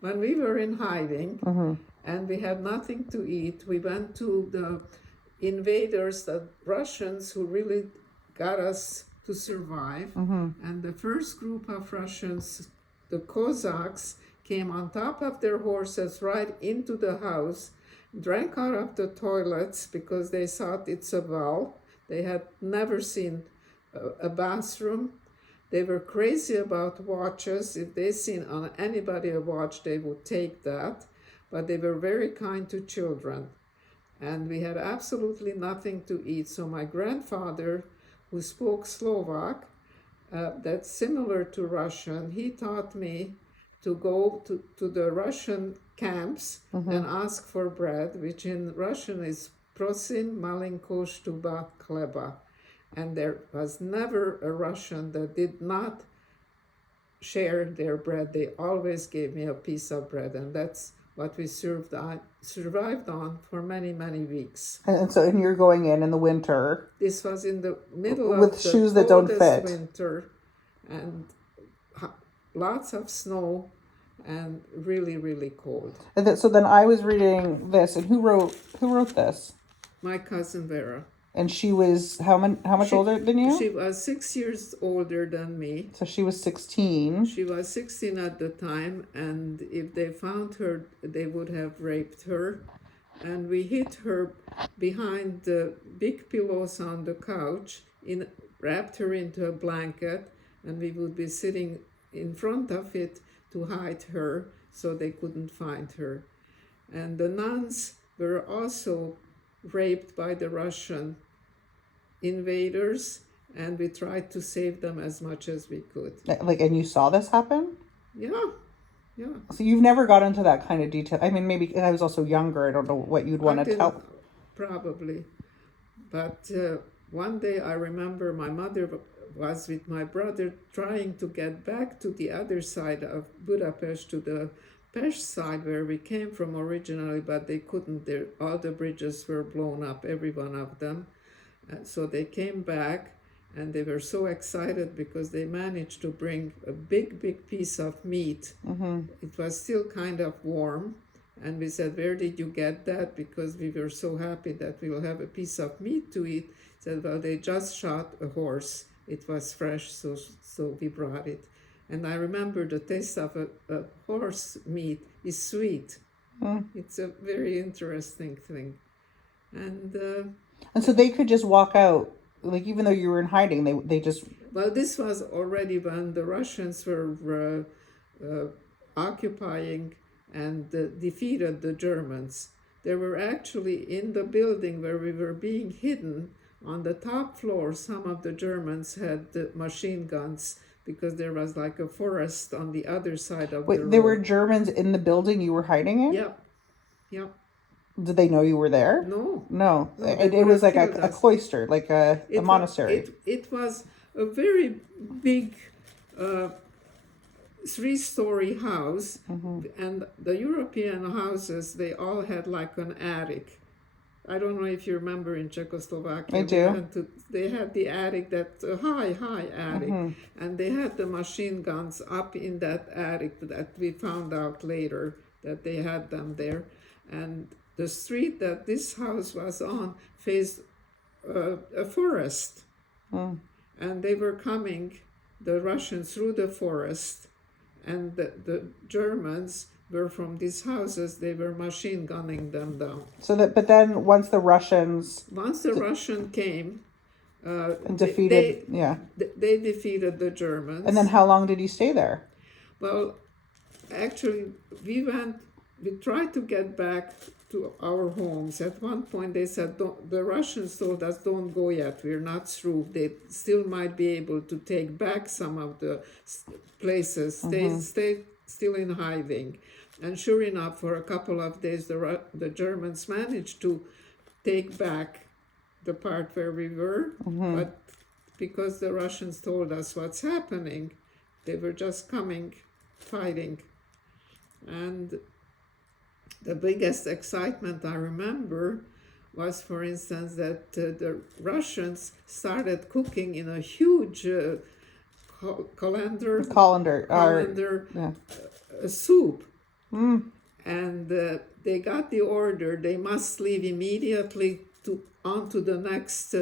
when we were in hiding Mm-hmm. and we had nothing to eat, we went to the invaders, the Russians who really got us to survive. Mm-hmm. And the first group of Russians, the Cossacks, came on top of their horses right into the house, drank out of the toilets because they thought it's a well. They had never seen a bathroom. They were crazy about watches. If they seen on anybody a watch, they would take that. But they were very kind to children. And we had absolutely nothing to eat. So my grandfather, who spoke Slovak, that's similar to Russian, he taught me to go to the Russian camps and ask for bread, which in Russian is prosim malinko shtuba chleba. And there was never a Russian that did not share their bread. They always gave me a piece of bread, and that's what we survived on for many, many weeks. And you're going in the winter This was in the middle with of the shoes that don't coldest fit. winter, and lots of snow, and really, really cold. And so then I was reading this, and who wrote this? My cousin Vera. And she was how much older than you? She was 6 years older than me. So she was 16. She was 16 at the time, and if they found her, they would have raped her. And we hid her behind the big pillows on the couch, wrapped her into a blanket, and we would be sitting in front of it to hide her so they couldn't find her. And the nuns were also raped by the Russian invaders, and we tried to save them as much as we could. And you saw this happen? Yeah. So you've never got into that kind of detail. I mean, maybe I was also younger. I don't know what you'd want to tell. Probably. But one day I remember my mother was with my brother trying to get back to the other side of Budapest, to the Pest side where we came from originally, but they couldn't. All the bridges were blown up, every one of them. So they came back, and they were so excited because they managed to bring a big, big piece of meat. It was still kind of warm. And we said, "Where did you get that?" Because we were so happy that we will have a piece of meat to eat. Said, "Well, they just shot a horse. It was fresh, so we brought it." And I remember the taste of a horse meat is sweet. It's a very interesting thing. And so they could just walk out, like even though you were in hiding, they just... Well, this was already when the Russians were occupying and defeated the Germans. They were actually in the building where we were being hidden. On the top floor, some of the Germans had machine guns because there was like a forest on the other side of the road. There were Germans in the building you were hiding in? Yep. Did they know you were there? No. It was like a cloister, like a monastery. It was a very big 3-story house, and the European houses, they all had like an attic. I don't know if you remember in Czechoslovakia. I do. They had the attic, that high attic, and they had the machine guns up in that attic that we found out later that they had them there. And the street that this house was on faced a forest. And they were coming, the Russians, through the forest, and the Germans were from these houses. They were machine gunning them down. But then once the Russian came, and defeated, they defeated the Germans. And then how long did you stay there? Well, actually, we tried to get back to our homes. At one point, they said, the Russians told us, "Don't go yet. We're not through. They still might be able to take back some of the places. Stay still in hiding." And sure enough, for a couple of days, the Germans managed to take back the part where we were. But because the Russians told us what's happening, they were just coming, fighting. And the biggest excitement I remember was, for instance, that the Russians started cooking in a huge colander Colander, soup. and they got the order they must leave immediately to onto the next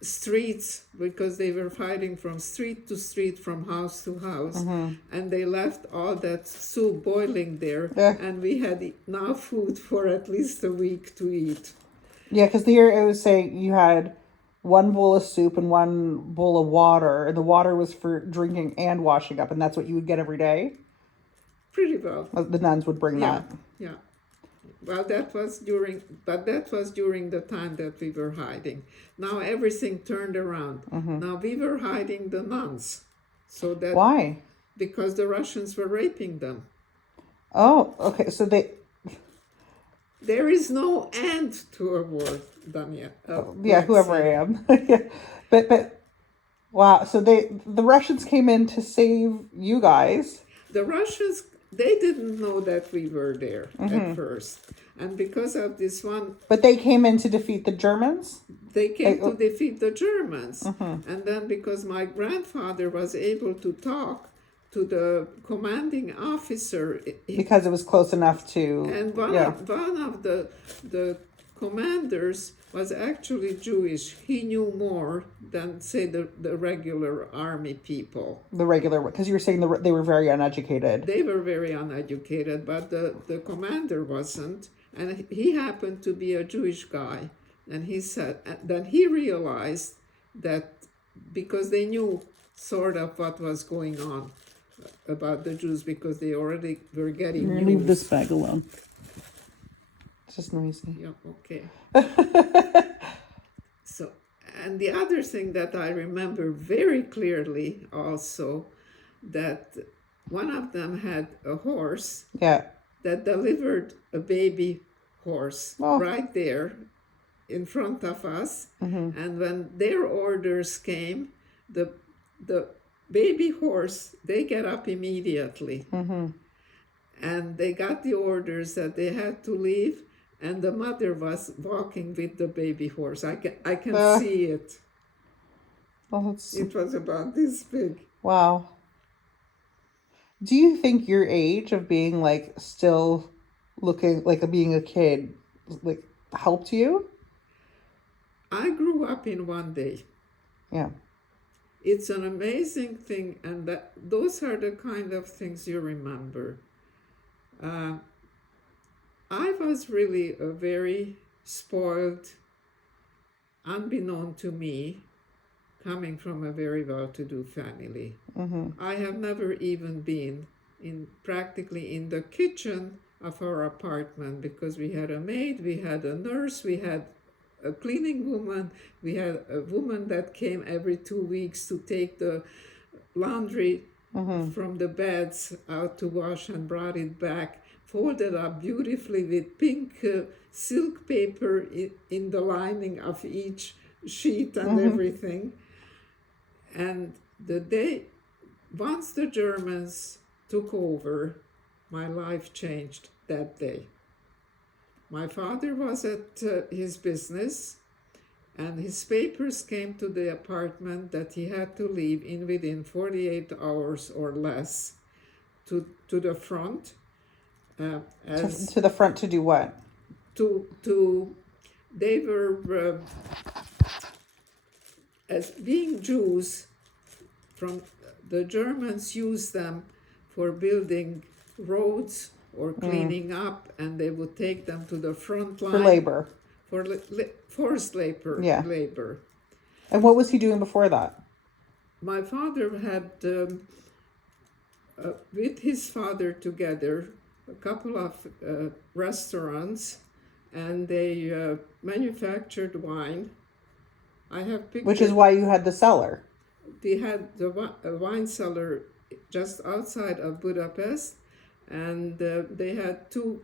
streets, because they were fighting from street to street, from house to house, and they left all that soup boiling there, Yeah. and we had enough food for at least a week to eat. Yeah, because here it was saying you had one bowl of soup and one bowl of water, and the water was for drinking and washing up, and that's what you would get every day. Pretty well. The nuns would bring Yeah, that. yeah. Well, that was during the time that we were hiding. Now everything turned around. Now we were hiding the nuns, so that Why? because the Russians were raping them. Oh, okay. So There is no end to a war, Dania. yeah, whoever I am. Yeah. But wow. So the Russians came in to save you guys. The Russians, they didn't know that we were there at first, and because of this one, But they came in to defeat the Germans. they came to defeat the Germans. And then because my grandfather was able to talk to the commanding officer, Because it was close enough to. and one of the commanders was actually Jewish. He knew more than, say, the regular army people. The regular, because you were saying they were very uneducated. They were very uneducated, but the commander wasn't. And he happened to be a Jewish guy. And he said, then he realized that because they knew sort of what was going on about the Jews, because they already were getting news. Leave this bag alone. It's just noisy. Yeah, okay. So, and the other thing that I remember very clearly also, that one of them had a horse Yeah. that delivered a baby horse Oh. right there in front of us. And when their orders came, the baby horse, they get up immediately. And they got the orders that they had to leave, and the mother was walking with the baby horse. I can see it. Oh, it's, It was about this big. wow. Do you think your age of being like still looking like being a kid like helped you? I grew up in one day. Yeah. It's an amazing thing, and those are the kind of things you remember. I was really a very spoiled, unbeknown to me, coming from a very well-to-do family. I have never even been practically in the kitchen of our apartment, because we had a maid, we had a nurse, we had a cleaning woman, we had a woman that came every 2 weeks to take the laundry from the beds out to wash and brought it back, folded up beautifully with pink silk paper in the lining of each sheet and everything. And once the Germans took over, my life changed that day. My father was at his business, and his papers came to the apartment that he had to leave within 48 hours or less to the front. To the front to do what? They were, as being Jews, from the Germans used them for building roads or cleaning up, and they would take them to the front line. For labor. For forced labor. Yeah. Labor. And what was he doing before that? My father had, with his father together, a couple of restaurants, and they manufactured wine. I have pictures. Which is why you had the cellar. They had a wine cellar just outside of Budapest, and they had two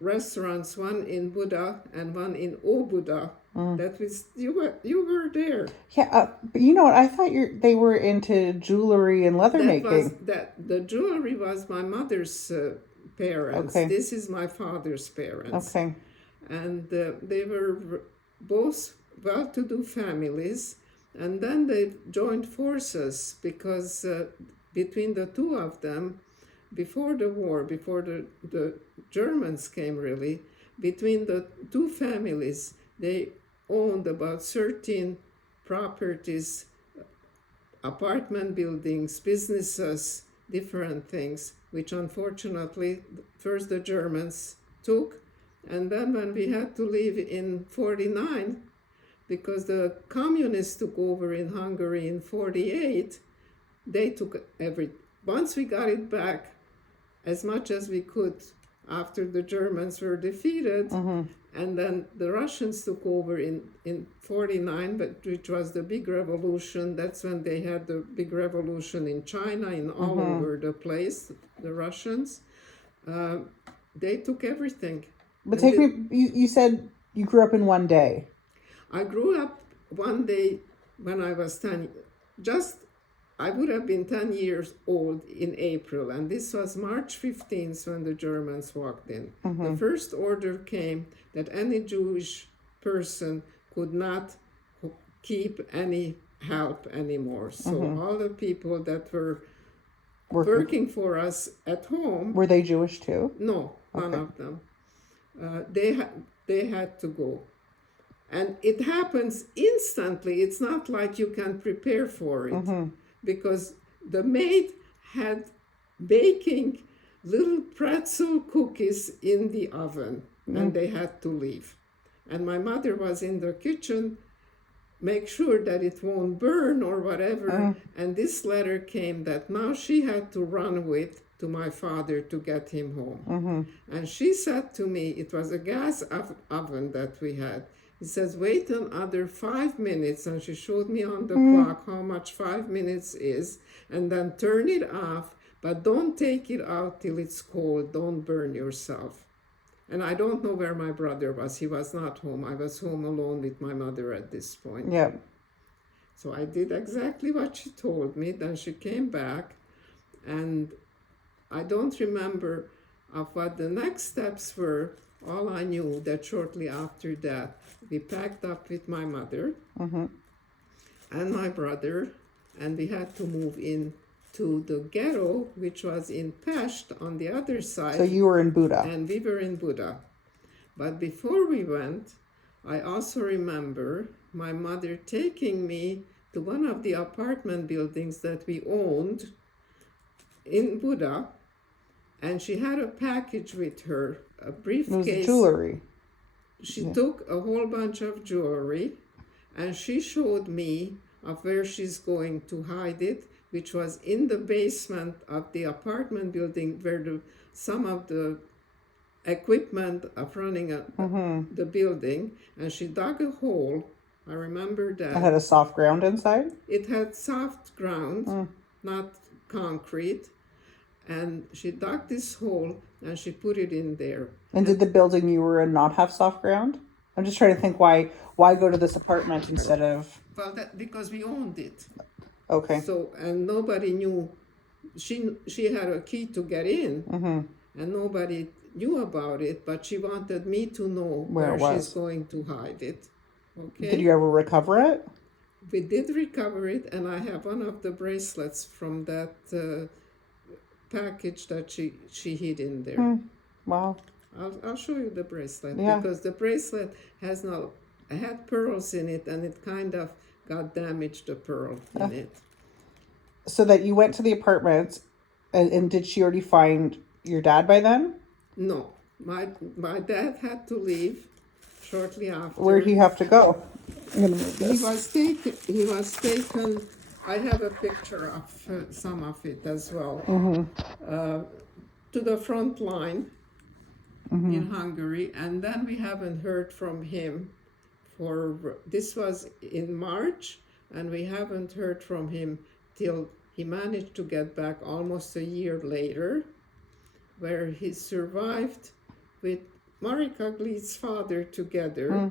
restaurants, one in Buda and one in Óbuda. That was you were there. Yeah, but you know what? I thought they were into jewelry and leather making. The jewelry was my mother's parents. Okay. This is my father's parents. Okay. And they were both well-to-do families, and then they joined forces because between the two of them, before the war, before the Germans came really, between the two families, they owned about 13 properties, apartment buildings, businesses, different things, which unfortunately first the Germans took, and then when we had to leave in 49, because the communists took over in Hungary in 48, they took once we got it back as much as we could after the Germans were defeated, and then the Russians took over in 49, but which was the big revolution. That's when they had the big revolution in China, in all over the place, the Russians. They took everything. But take me, you said you grew up in one day. I grew up one day when I was 10, I would have been 10 years old in April, and this was March 15th when the Germans walked in. The first order came that any Jewish person could not keep any help anymore. So all the people that were working for us at home... Were they Jewish too? No, none of them. They had to go. And it happens instantly. It's not like you can prepare for it. Because the maid had baking little pretzel cookies in the oven, and they had to leave. And my mother was in the kitchen, make sure that it won't burn or whatever. And this letter came that now she had to run with to my father to get him home. And she said to me, it was a gas oven that we had. He says, wait another 5 minutes, and she showed me on the clock how much 5 minutes is, and then turn it off, but don't take it out till it's cold, don't burn yourself. And I don't know where my brother was. He was not home. I was home alone with my mother at this point. Yeah. So I did exactly what she told me. Then she came back, and I don't remember of what the next steps were. All I knew that shortly after that, we packed up with my mother and my brother, and we had to move in to the ghetto, which was in Pest on the other side. So you were in Buda. And we were in Buda. But before we went, I also remember my mother taking me to one of the apartment buildings that we owned in Buda, and she had a package with her, a briefcase. It was jewelry. She took a whole bunch of jewelry, and she showed me of where she's going to hide it, which was in the basement of the apartment building where some of the equipment of running the building, and she dug a hole. I remember that. It had a soft ground inside? It had soft ground, not concrete. And she dug this hole and she put it in there. And did the building you were in not have soft ground? I'm just trying to think why go to this apartment instead of... Well, because we owned it. Okay. So, and nobody knew, she had a key to get in, and nobody knew about it, but she wanted me to know where she's going to hide it. Okay. Did you ever recover it? We did recover it, and I have one of the bracelets from that package that she hid in there. Wow. I'll show you the bracelet, Yeah. because the bracelet had pearls in it, and it kind of got damaged, the pearl in it. So that you went to the apartment, and did she already find your dad by then? No, my dad had to leave shortly after. Where'd he have to go? I'm gonna move He this. was taken. I have a picture of some of it as well. To the front line in Hungary, and then we haven't heard from him this was in March, and we haven't heard from him till he managed to get back almost a year later, where he survived with Marika Glit's father together.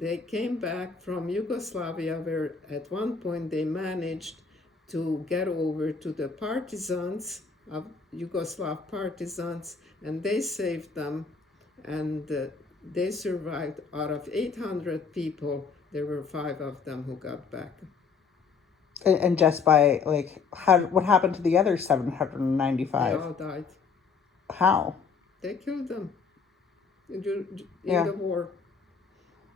They came back from Yugoslavia, where at one point they managed to get over to the partisans of Yugoslav partisans, and they saved them, and they survived. Out of 800 people, there were 5 of them who got back. And just by like, what happened to the other They 795? all died. How? They killed them in Yeah. the war.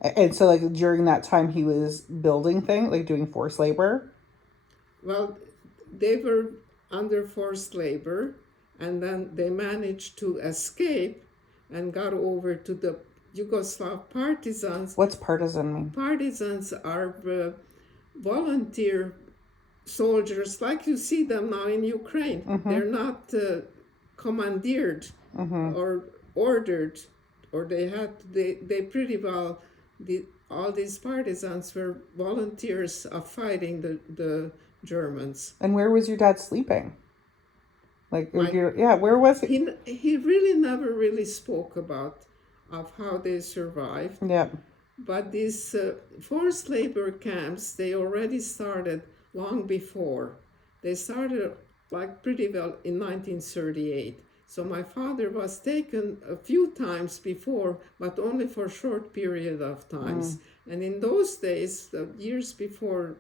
And so like during that time he was building things, like doing forced labor. Well, they were under forced labor, and then they managed to escape and got over to the Yugoslav partisans. What's partisan mean? Partisans are volunteer soldiers, like you see them now in Ukraine. They're not commandeered or ordered, or they pretty well, all these partisans were volunteers of fighting the Germans. And where was your dad sleeping? Like, My- where was he? He really never really spoke about of how they survived. Yeah. But these forced labor camps, they already started long before. They started like pretty well in 1938. So my father was taken a few times before, but only for a short period of times. And in those days, the years before,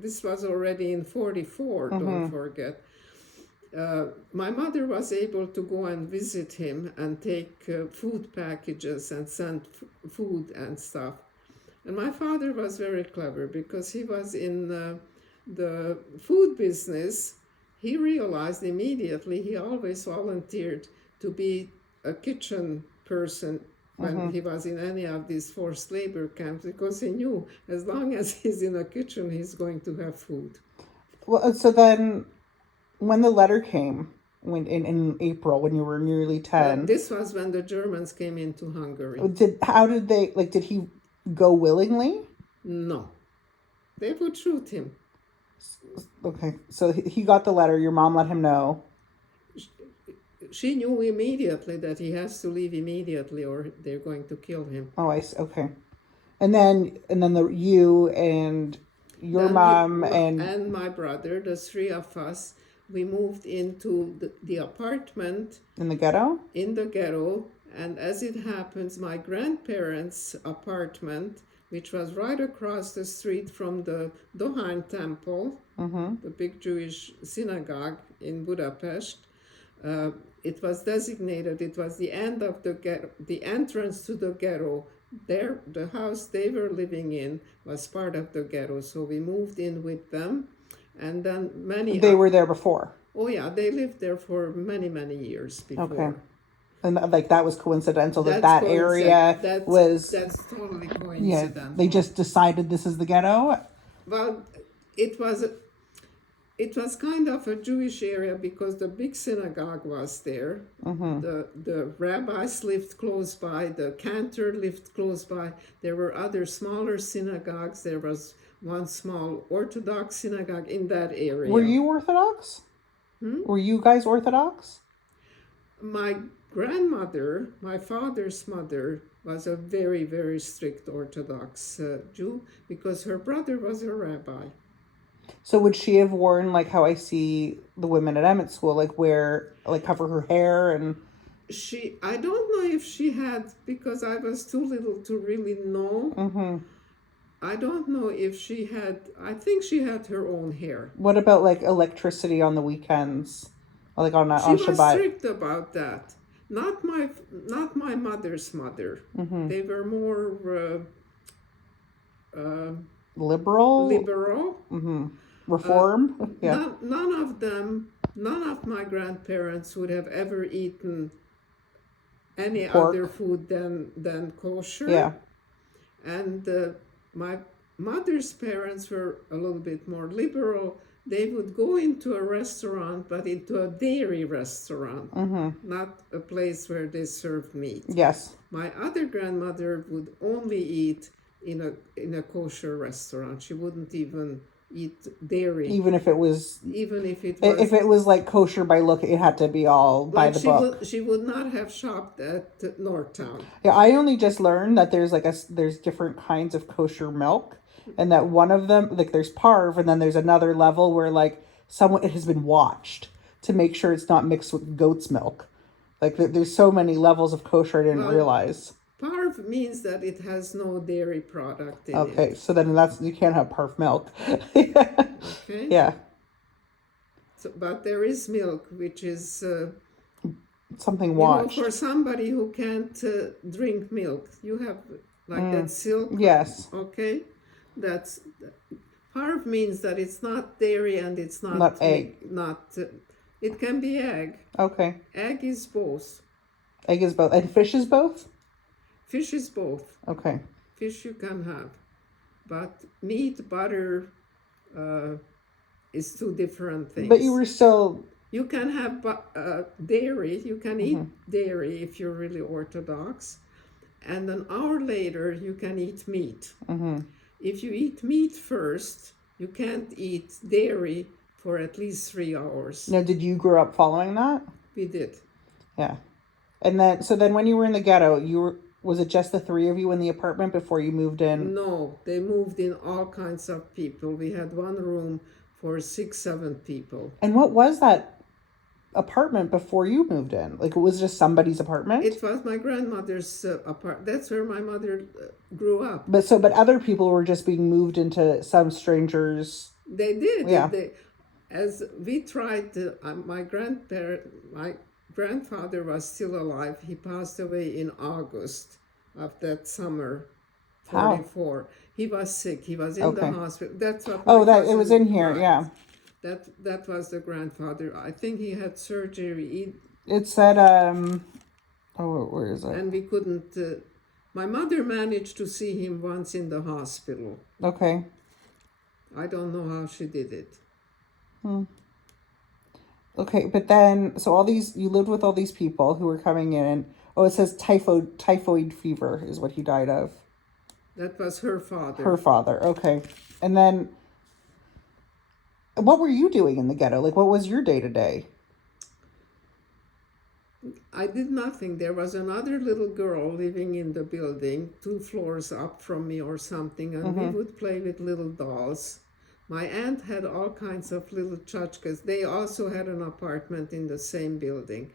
this was already in 44, don't forget. My mother was able to go and visit him and take food packages and send food and stuff. And my father was very clever because he was in the food business. He realized immediately, he always volunteered to be a kitchen person when he was in any of these forced labor camps, because he knew as long as he's in a kitchen, he's going to have food. Well, so then when the letter came, when in April, when you were nearly 10, This was when the Germans came into Hungary. did he go willingly? No. They would shoot him. Okay, so he got the letter. Your mom let him know. She knew immediately that he has to leave immediately or they're going to kill him. Oh, I see. Okay. And then you and your mom and my brother, the three of us, we moved into the apartment in the ghetto? In the ghetto. And as it happens, my grandparents' apartment, which was right across the street from the Dohány Temple, the big Jewish synagogue in Budapest, it was designated, it was the end of the ghetto, the entrance to the ghetto. There, the house they were living in was part of the ghetto, so we moved in with them. And then They were there before. Oh yeah, they lived there for many, many years before. Okay. And like that was coincidental that area was... That's totally coincidental. Yeah, they just decided this is the ghetto? Well, it was kind of a Jewish area because the big synagogue was there. The rabbis lived close by. The cantor lived close by. There were other smaller synagogues. There was one small Orthodox synagogue in that area. Were you Orthodox? Were you guys Orthodox? My grandmother, my father's mother, was a very, very strict Orthodox Jew because her brother was a rabbi. So would she have worn like how I see the women at Emmett School, like cover her hair and... I don't know if she had, because I was too little to really know. I don't know if she had, I think she had her own hair. What about like electricity on the weekends? Like on Shabbat? She was Shabbat? Strict about that. Not my mother's mother. They were more liberal. Reformed. Yeah. None of my grandparents would have ever eaten any pork. Other food than kosher. Yeah. And my mother's parents were a little bit more liberal. They would go into a restaurant, but into a dairy restaurant, not a place where they served meat. Yes. My other grandmother would only eat in a kosher restaurant. She wouldn't even eat dairy. Even if it was if it was like kosher by look, it had to be all by the book. She would not have shopped at Northtown. Yeah, I only just learned that there's different kinds of kosher milk, and that one of them, like there's parve, and then there's another level where like it has been watched to make sure it's not mixed with goat's milk. Like there's so many levels of kosher I didn't realize. Parve Parv means that it has no dairy product in Okay, it. so then you can't have parf milk. Okay? Yeah, So, but there is milk, which is, something you know, watched. for somebody who can't drink milk, you have like that silk. Yes, Okay? That's, Parv means that it's not dairy and it's not egg. It can be egg. Okay, Egg is both. egg is both, and fish is both. Fish is both. Okay, Fish you can have. But meat, butter is two different things. but you were still. You can have dairy. You can eat dairy if you're really Orthodox. And an hour later, you can eat meat. If you eat meat first, you can't eat dairy for at least 3 hours. Now, did you grow up following that? We did. Yeah, and then when you were in the ghetto, was it just the three of you in the apartment before you moved in? No, they moved in all kinds of people. We had one room for 6, 7 people. And what was that apartment before you moved in? Like, it was just somebody's apartment? It was my grandmother's apartment. That's where my mother grew up. But other people were just being moved into some strangers. They did. Yeah. As we tried to, my grandfather was still alive. He passed away in August of that summer, 44. He was sick. He was in the hospital. That's what. It was in here. Right. Yeah. That was the grandfather. I think he had surgery. It said, where is it? And we couldn't. My mother managed to see him once in the hospital. Okay. I don't know how she did it. Okay, but then, so you lived with all these people who were coming in, and it says typhoid fever is what he died of. That was her father. Her father, okay. And then, what were you doing in the ghetto? Like, what was your day to day? I did nothing. There was another little girl living in the building, 2 floors up from me or something, and we would play with little dolls. My aunt had all kinds of little tchotchkes. They also had an apartment in the same building.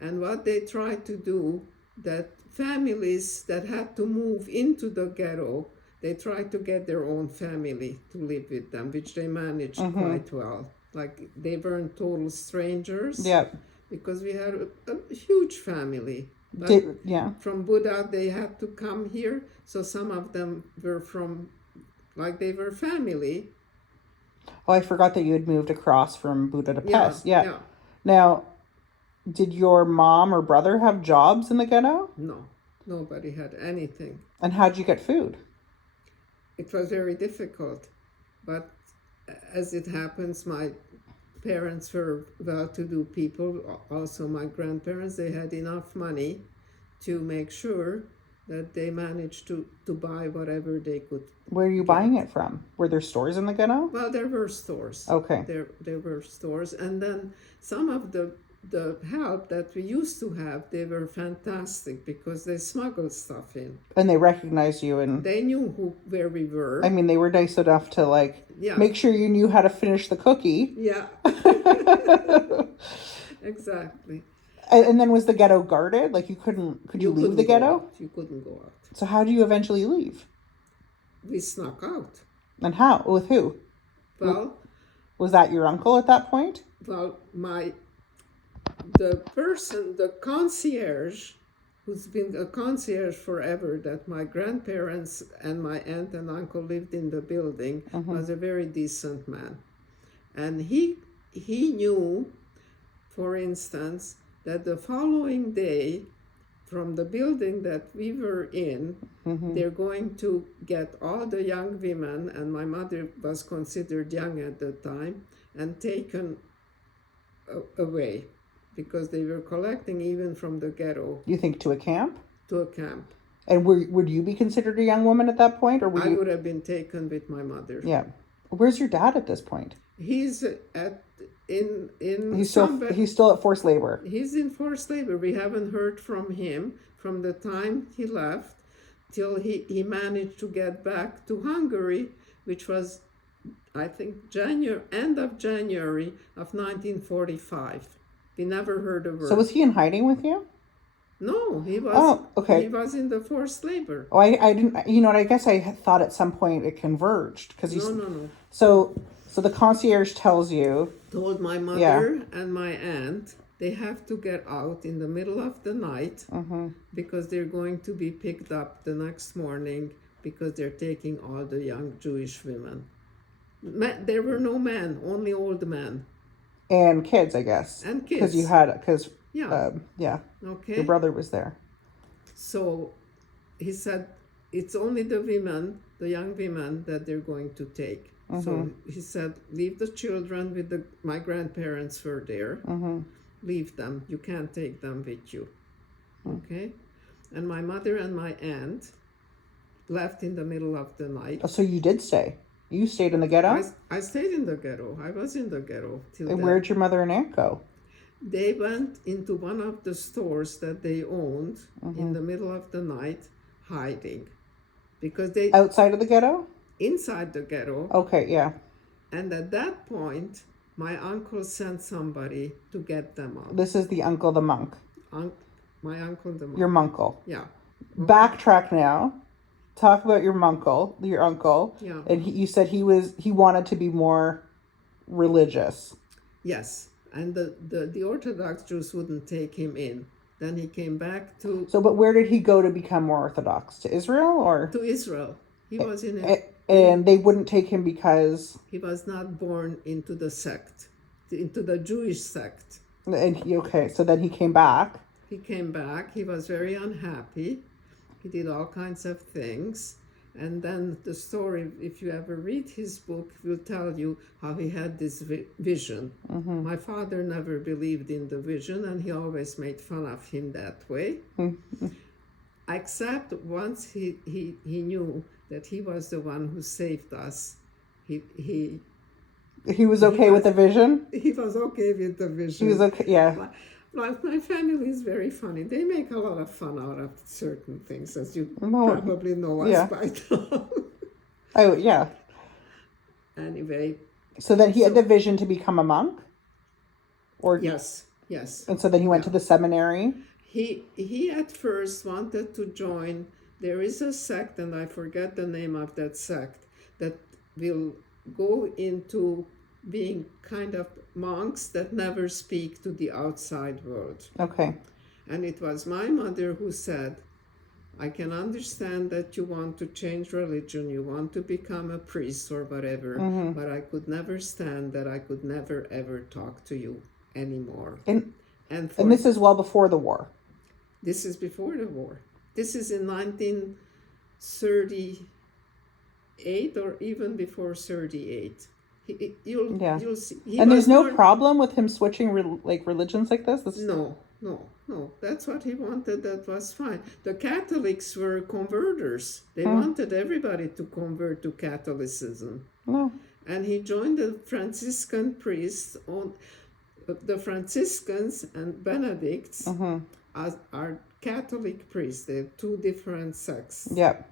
And what they tried to do, that families that had to move into the ghetto, they tried to get their own family to live with them, which they managed quite well. Like, they weren't total strangers. Yeah. Because we had a huge family. From Buddha, they had to come here. So some of them were they were family. Oh, I forgot that you had moved across from Buddha to Pest. Yeah. Now, did your mom or brother have jobs in the ghetto? No, nobody had anything. And how'd you get food? It was very difficult. But as it happens, my parents were well-to-do people. Also, my grandparents, they had enough money to make sure that they managed to buy whatever they could. Where are you buying it from? Were there stores in the ghetto? Well, there were stores. Okay. There were stores. And then some of the help that we used to have, they were fantastic because they smuggled stuff in. And they recognized you, and they knew where we were. I mean, they were nice enough to make sure you knew how to finish the cookie. Yeah. Exactly. And then was the ghetto guarded? Like, could you leave the ghetto? You couldn't go out. So how do you eventually leave? We snuck out. And how? With who? Well, was that your uncle at that point? Well, the concierge, who's been a concierge forever, that my grandparents and my aunt and uncle lived in the building, was a very decent man. And he knew, for instance, that the following day, from the building that we were in, they're going to get all the young women, and my mother was considered young at the time, and taken away, because they were collecting even from the ghetto. You think to a camp? To a camp. And would you be considered a young woman at that point, or I would have been taken with my mother. Yeah. Where's your dad at this point? He's He's still at forced labor. He's in forced labor. We haven't heard from him from the time he left till he managed to get back to Hungary, which was, I think, end of January of 1945. We never heard a word. So was he in hiding with you? No, he was. Oh, okay. He was in the forced labor. Oh, I didn't. You know what? I guess I had thought at some point it converged because No, no, no. So the concierge tells you, Told my yeah. mother and my aunt they have to get out in the middle of the night because they're going to be picked up the next morning because they're taking all the young Jewish women. There were no men, only old men And kids, I guess. and Because kids. Yeah. yeah, Okay. your brother was there. So he said it's only the women, the young women, that they're going to take. So he said, leave the children with my grandparents were there. Leave them. You can't take them with you. Okay? And my mother and my aunt left in the middle of the night. Oh, so you did stay. You stayed in the ghetto? I stayed in the ghetto. I was in the ghetto till And then. where'd your mother and aunt go? They went into one of the stores that they owned in the middle of the night, hiding. Because they... Outside of the ghetto? Inside the ghetto. Okay, yeah. And at that point, my uncle sent somebody to get them out. This is the uncle, the monk. My uncle, the monk. Your munkle. Yeah. Backtrack now. Talk about your uncle. Yeah. And you said he wanted to be more religious. Yes. And the Orthodox Jews wouldn't take him in. Then he came back to... So, but where did he go to become more Orthodox? To Israel or? To Israel. He was in And they wouldn't take him because... He was not born into the sect, into the Jewish sect. And okay, so then he came back. He came back. He was very unhappy. He did all kinds of things. And then the story, if you ever read his book, will tell you how he had this vision. My father never believed in the vision, and he always made fun of him that way. Except once he knew that he was the one who saved us. He was okay with the vision? He was okay with the vision. He was okay, yeah. My family is very funny. They make a lot of fun out of certain things, as you probably know us by now. Oh, yeah. Anyway. So then he had the vision to become a monk? Or Yes. And so then he went to the seminary? He at first wanted to join. There is a sect, and I forget the name of that sect, that will go into being kind of monks that never speak to the outside world. Okay. And it was my mother who said, I can understand that you want to change religion, you want to become a priest or whatever, but I could never stand that. I could never ever talk to you anymore. And this is well before the war. This is before the war. This is in 1938 or even before 38. You'll see. And there's no problem with him switching religions like this? No. That's what he wanted. That was fine. The Catholics were converters. They wanted everybody to convert to Catholicism. No. And he joined the Franciscan priests. The Franciscans and Benedicts are Catholic priests. They're two different sects. Yep.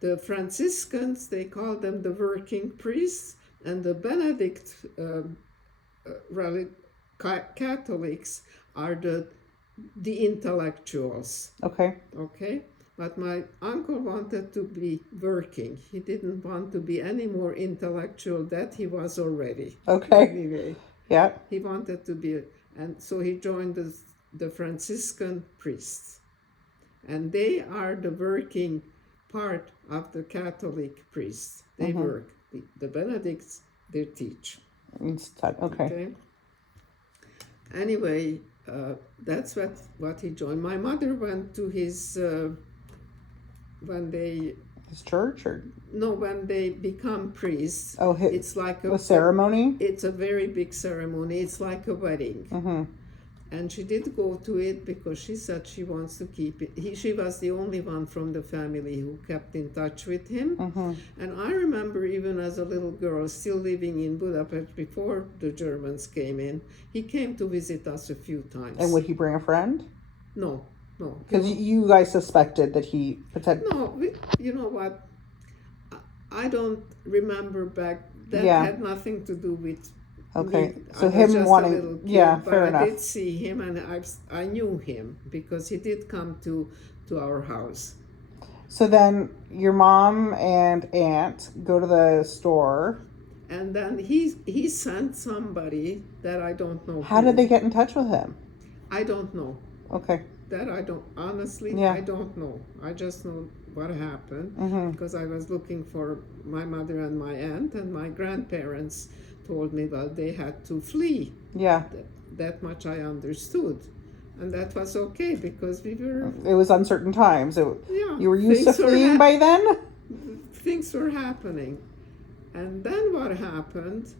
The Franciscans, they call them the working priests, and the Benedict Catholics are the intellectuals. Okay. But my uncle wanted to be working. He didn't want to be any more intellectual that he was already. Okay. Anyway. Yeah. He wanted to be, and so he joined the Franciscan priests. And they are the working part of the Catholic priests. They work. The Benedicts, they teach. Okay. Anyway, that's what he joined. My mother went to his his church or when they become priests. Oh, it's like a ceremony. It's a very big ceremony. It's like a wedding. And she did go to it because she said she wants to keep it. She was the only one from the family who kept in touch with him. And I remember even as a little girl, still living in Budapest before the Germans came in, he came to visit us a few times. And would he bring a friend? No. Because you guys suspected that he potentially... No, you know what? I don't remember back. That had nothing to do with Okay. I So was him just a wanting, little kid, yeah, but fair I enough. did see him, and I knew him because he did come to our house. So then your mom and aunt go to the store. And then he sent somebody that I don't know How who. did they get in touch with him? I don't know. Okay. That I don't, honestly, Yeah. I don't know. I just know what happened Mm-hmm. because I was looking for my mother and my aunt, and my grandparents told me, well, they had to flee. Yeah. That much I understood. And that was okay because we were, It was uncertain times. yeah, You were used to fleeing by then? things were happening. And then what happened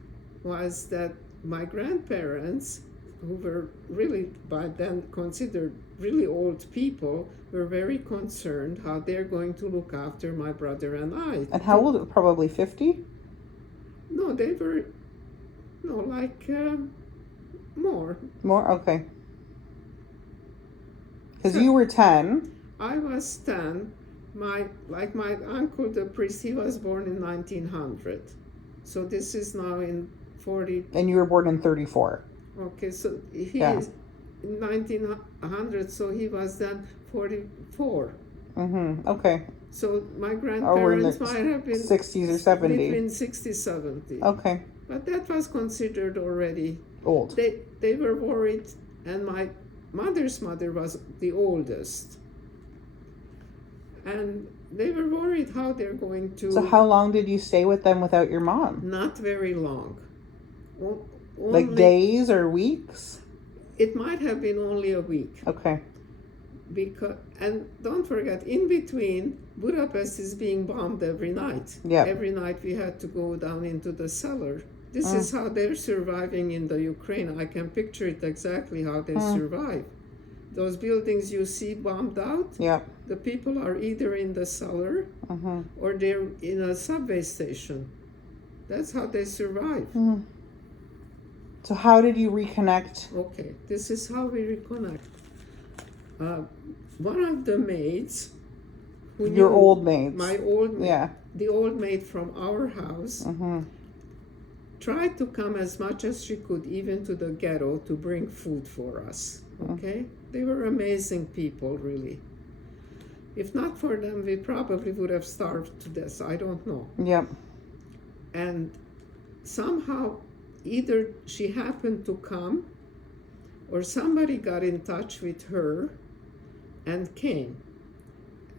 was that my grandparents, who were really by then considered really old people, were very concerned how they're going to look after my brother and I. And how old? Probably 50? No, they were, no, like more. More? Okay. Because So you were 10. I was 10. My uncle, the priest, he was born in 1900. So this is now in 40. And you were born in 34. Okay, so he Yeah. is in 1900, so he was then 44. Mm-hmm. Okay. So my Or we're in grandparents the might have been 60s or 70. between 60, 70. Okay. But that was considered already. Old. They were worried, and my mother's mother was the oldest. And they were worried how they're going to. So how long did you stay with them without your mom? Not very long. Like days or weeks? It might have been only a week. Okay. Because, and don't forget, in between, Budapest is being bombed every night. Yeah. Every night we had to go down into the cellar. This is how they're surviving in the Ukraine. I can picture it exactly how they survive. Those buildings you see bombed out, Yeah. the people are either in the cellar or they're in a subway station. That's how they survive. So how did you reconnect? Okay, this is how we reconnect. One of the maids, who Your knew old maids. my old maid, Yeah. the old maid from our house, tried to come as much as she could, even to the ghetto, to bring food for us. Okay, they were amazing people, really. If not for them, we probably would have starved to death. I don't know. Yep. And somehow, either she happened to come, or somebody got in touch with her and came.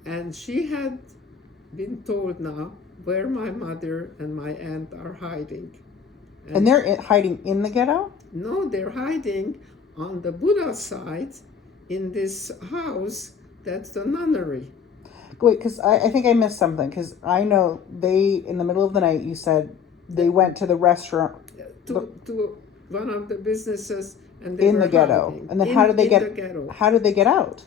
And she had been told now where my mother and my aunt are hiding. And they're hiding in the ghetto? No, they're hiding on the Buddha side in this house that's the nunnery. Wait, because I think I missed something. Because I know they, in the middle of the night, you said they went to the restaurant. To one of the businesses, and they In were the ghetto. hiding. And then how did they in get? the ghetto. How did they get out?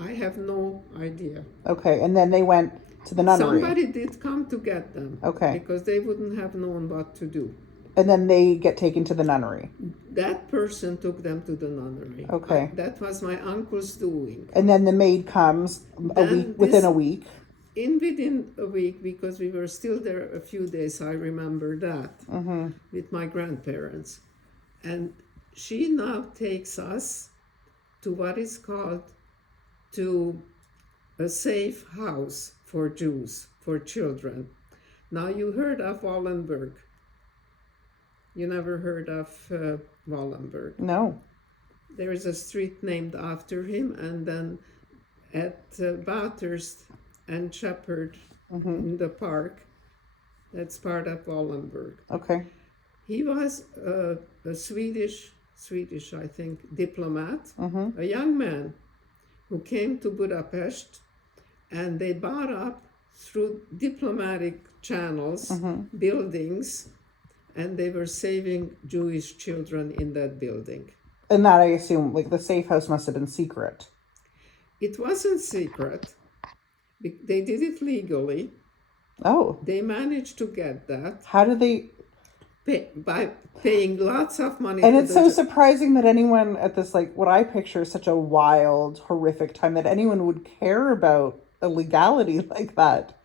I have no idea. Okay, and then they went to the nunnery. Somebody did come to get them. Okay. Because they wouldn't have known what to do. And then they get taken to the nunnery. That person took them to the nunnery. Okay. That was my uncle's doing. And then the maid comes within a week. Within a week, because we were still there a few days, I remember that, with my grandparents. And she now takes us to what is called to a safe house for Jews, for children. Now, you heard of Wallenberg. You never heard of Wallenberg. No. There is a street named after him, and then at Bathurst and Shepherd in the park, that's part of Wallenberg. Okay. He was a Swedish, I think, diplomat, a young man who came to Budapest, and they bought up through diplomatic channels buildings, and they were saving Jewish children in that building. And that, I assume, like, the safe house must have been secret. It wasn't secret. They did it legally. Oh. They managed to get that How did they... by paying lots of money. And to it's the so surprising that anyone at this, like, what I picture is such a wild, horrific time, that anyone would care about a legality like that.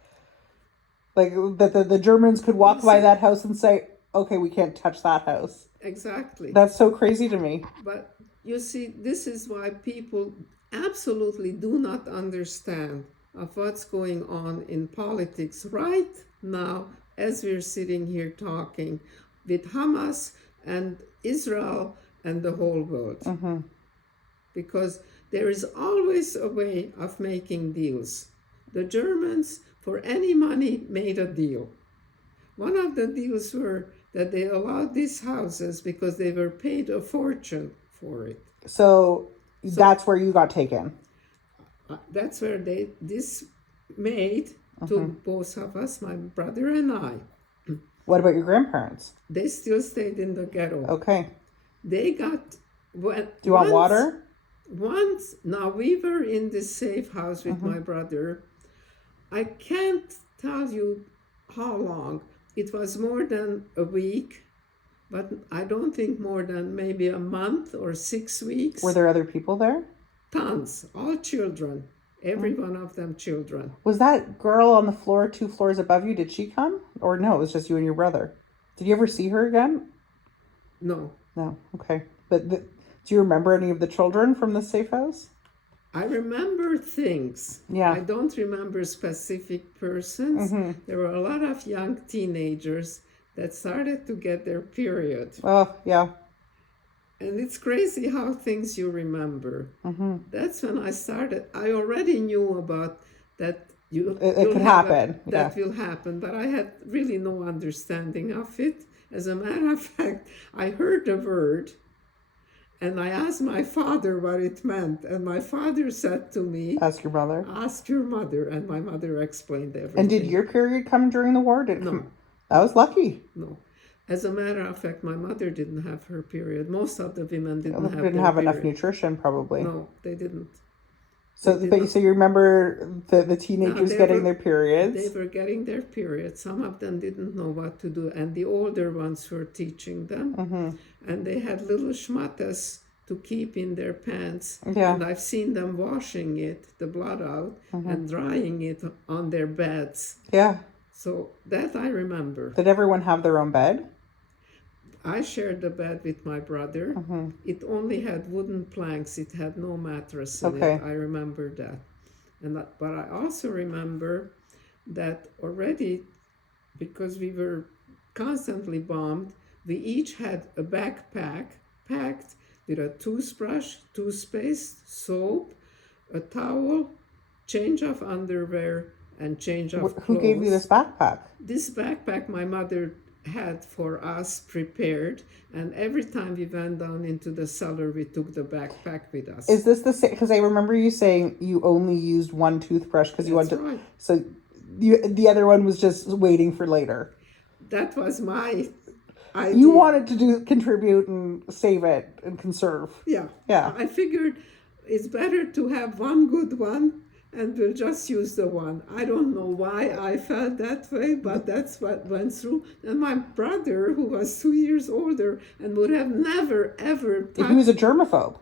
Like, that the Germans could walk by that house and say, okay, we can't touch that house. Exactly. That's so crazy to me. But you see, this is why people absolutely do not understand of what's going on in politics right now as we're sitting here talking with Hamas and Israel and the whole world. Mm-hmm. Because there is always a way of making deals. The Germans, for any money, made a deal. One of the deals were that they allowed these houses because they were paid a fortune for it. So that's where you got taken. That's where this made to both of us, my brother and I. What about your grandparents? They still stayed in the ghetto. Okay. They got Do you want water? Once, now we were in this safe house with my brother. I can't tell you how long. It was more than a week, but I don't think more than maybe a month or 6 weeks. Were there other people there? Tons, all children, every one of them children. Was that girl on the floor 2 floors above you, did she come? Or no, it was just you and your brother? Did you ever see her again? No. No, okay. But do you remember any of the children from the safe house? I remember things. Yeah. I don't remember specific persons. There were a lot of young teenagers that started to get their period. Oh, yeah. And it's crazy how things you remember. That's when I started. I already knew about that. It could happen. That will happen, but I had really no understanding of it. As a matter of fact, I heard the word, and I asked my father what it meant, and my father said to me, Ask your mother. Ask your mother, and my mother explained everything. And did your period come during the war? No. That was lucky. No. As a matter of fact, my mother didn't have her period. Most of the women didn't have Didn't their have period. enough nutrition, probably. No, they didn't. So, so you remember the teenagers getting their periods? They were getting their periods. Some of them didn't know what to do, and the older ones were teaching them. And they had little schmatas to keep in their pants. Yeah. And I've seen them washing it, the blood out, and drying it on their beds. Yeah. So that I remember. Did everyone have their own bed? I shared the bed with my brother. It only had wooden planks. It had no mattress in it. I remember that. But I also remember that already, because we were constantly bombed, we each had a backpack packed with a toothbrush, toothpaste, soap, a towel, change of underwear, and change of clothes. Who gave you this backpack? This backpack my mother had for us prepared, and every time we went down into the cellar, we took the backpack with us. Is this the same? Because I remember you saying you only used one toothbrush because you wanted. Right. So, the other one was just waiting for later. That was my idea. You wanted to contribute and save it and conserve. Yeah. Yeah. I figured it's better to have one good one, and we'll just use the one. I don't know why I felt that way, but that's what went through. And my brother, who was 2 years older and would have never, ever He was a germaphobe.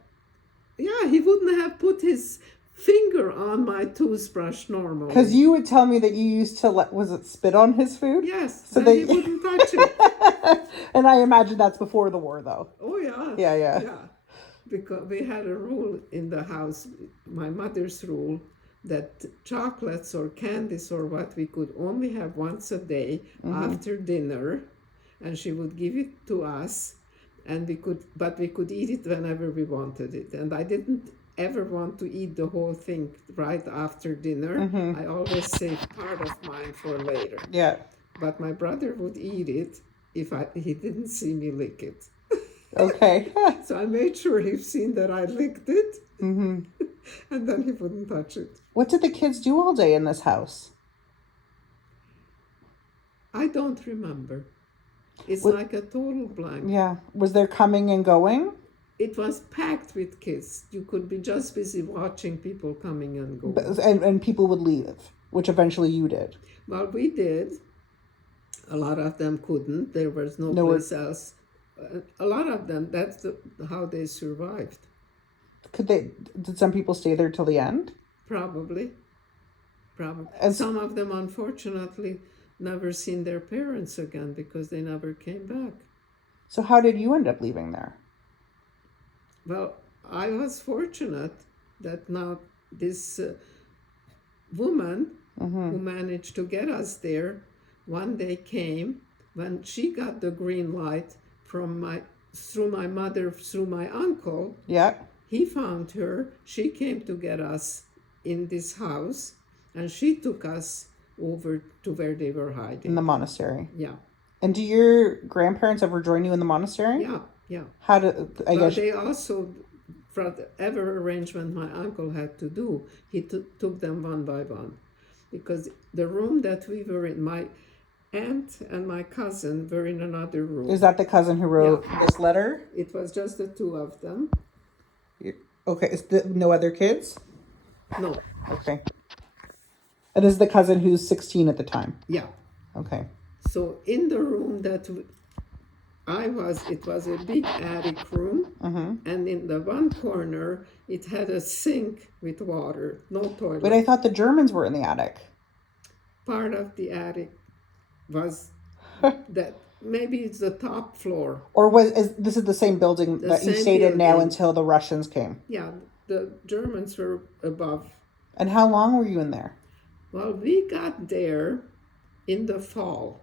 Yeah, he wouldn't have put his finger on my toothbrush normally. Because you would tell me that you used to was it spit on his food? Yes, so he wouldn't touch it. And I imagine that's before the war, though. Oh, yeah. Yeah. Because we had a rule in the house, my mother's rule, that chocolates or candies or what we could only have once a day after dinner, and she would give it to us, and we could eat it whenever we wanted it. And I didn't ever want to eat the whole thing right after dinner. I always saved part of mine for later. Yeah. But my brother would eat it if he didn't see me lick it. Okay. So I made sure he'd seen that I licked it, and then he wouldn't touch it. What did the kids do all day in this house? I don't remember. It's like a total blank. Yeah. Was there coming and going? It was packed with kids. You could be just busy watching people coming and going. And people would leave, which eventually you did. Well, we did. A lot of them couldn't. There was no place else. A lot of them, that's how they survived. Did some people stay there till the end? Probably. Some of them, unfortunately, never seen their parents again because they never came back. So how did you end up leaving there? Well, I was fortunate that now this woman who managed to get us there one day came when she got the green light through my mother, through my uncle. Yeah. He found her. She came to get us in this house, and she took us over to where they were hiding. In the monastery. Yeah. And do your grandparents ever join you in the monastery? Yeah, yeah. How did I Well, guess? they also, for whatever arrangement my uncle had to do, he took them one by one. Because the room that we were in, my aunt and my cousin were in another room. Is that the cousin who wrote this letter? It was just the two of them. Okay. No other kids? No, Okay. And this is the cousin who's 16 at the time. yeah. Okay. So in the room that it was a big attic room, and in the one corner, it had a sink with water, no toilet. But I thought the Germans were in the attic. Part of the attic was that maybe it's the top floor. Or this is the same building that you same stayed in now building. until the Russians came? Yeah, the Germans were above. And how long were you in there? Well, we got there in the fall.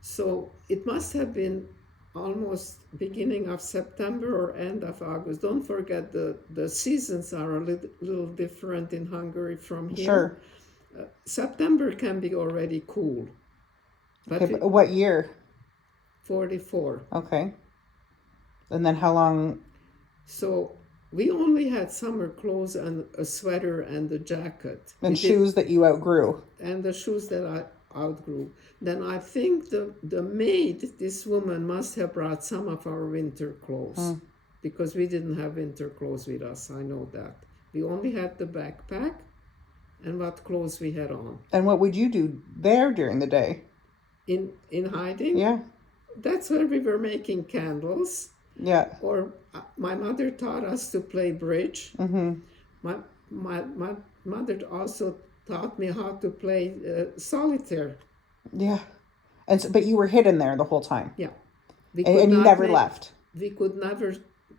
So it must have been almost beginning of September or end of August. Don't forget the seasons are a little different in Hungary from here. Sure. September can be already cool. But Okay, but what year? 44. Okay. And then how long? So we only had summer clothes and a sweater and a jacket. And shoes that you outgrew. And the shoes that I outgrew. Then I think the maid, this woman, must have brought some of our winter clothes because we didn't have winter clothes with us. I know that. We only had the backpack and what clothes we had on. And what would you do there during the day? In hiding? Yeah. That's where we were making candles. Yeah. Or my mother taught us to play bridge. Mm-hmm. My mother also taught me how to play solitaire. Yeah. And so, but you were hidden there the whole time. Yeah. And you never left. We could never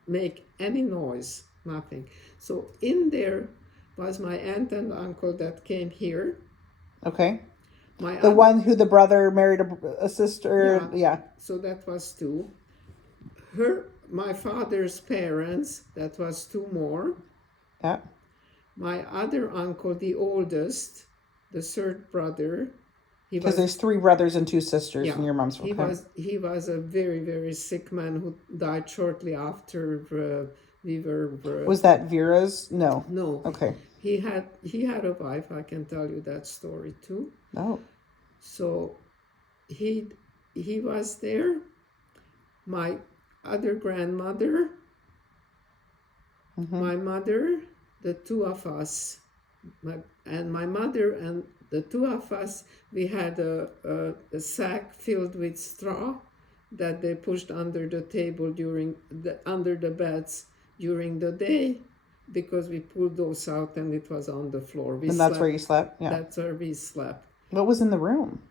make any noise, nothing. So in there was my aunt and uncle that came here. Okay. My The one who the brother married a sister. Yeah. So that was two. My father's parents, that was two more. Yeah. My other uncle, the oldest, the third brother. Because there's three brothers and two sisters in your mom's family. He was a very, very sick man who died shortly after we were. Was that Vera's? No. No. Okay. He had a wife. I can tell you that story too. Oh. So he was there. My other grandmother, my mother, the two of us, my mother and the two of us, we had a sack filled with straw that they pushed under the table under the beds during the day, because we pulled those out and it was on the floor. That's where you slept? Yeah. That's where we slept. What was in the room?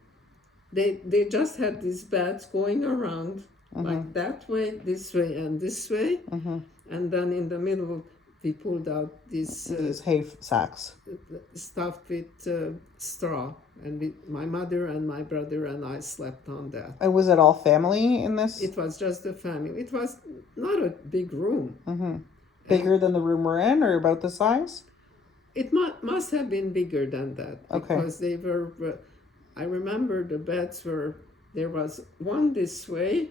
They just had these beds going around like that way, this way, and this way. And then in the middle, we pulled out these hay sacks stuffed with straw. And my mother and my brother and I slept on that. And was it all family in this? It was just the family. It was not a big room. Bigger than the room we're in, or about the size? It must have been bigger than that. Because they were, I remember the beds were, there was one this way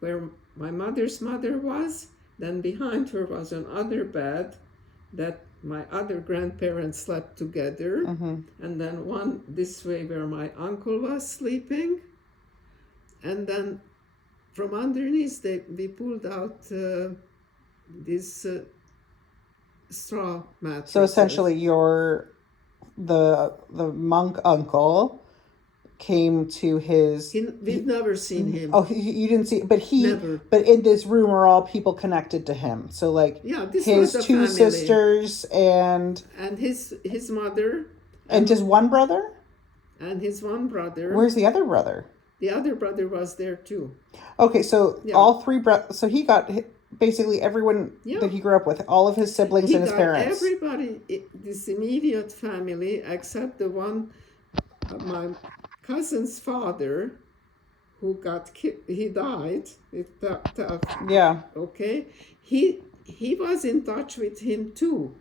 where my mother's mother was. Then behind her was another bed that my other grandparents slept together. And then one this way where my uncle was sleeping. And then from underneath, we pulled out this straw mattress. So essentially, the monk uncle came to his. We've never seen him. Oh, you didn't see, but Never. But in this room are all people connected to him. So like, this his was two family. sisters and his mother and just one brother. and his one brother. Where's the other brother? The other brother was there too. Okay, so Yeah. all three brothers. So he got basically everyone Yeah. that he grew up with, all of his siblings He and his got parents. everybody, this immediate family, except the one, my cousin's father, who he died. Yeah. Okay, he was in touch with him too,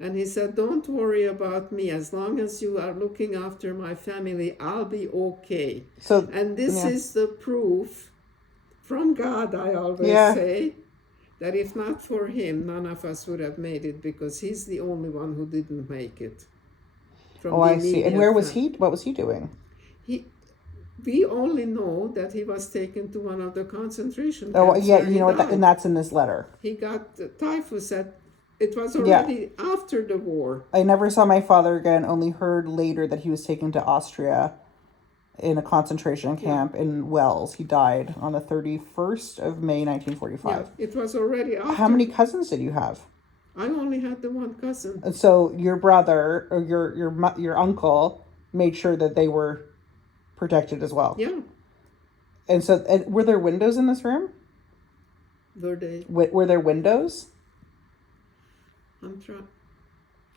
and he said, "Don't worry about me. As long as you are looking after my family, I'll be okay." So And this yeah. is the proof from God, I always Yeah. say, that if not for him, none of us would have made it, because he's the only one who didn't make it from Oh, the I see. And immediate where was family. he? What was he doing? We only know that he was taken to one of the concentration Oh, camps yeah. where You he know what? And died. that's in this letter. He got typhus it was Yeah. already after the war. I never saw my father again. Only heard later that he was taken to Austria in a concentration camp in Wales. He died on the 31st of May, 1945. Yeah, it was already after. How many cousins did you have? I only had the one cousin. And so your brother or your uncle made sure that they were protected as well. Yeah. And so, were there windows in this room? Were there windows? I'm trying.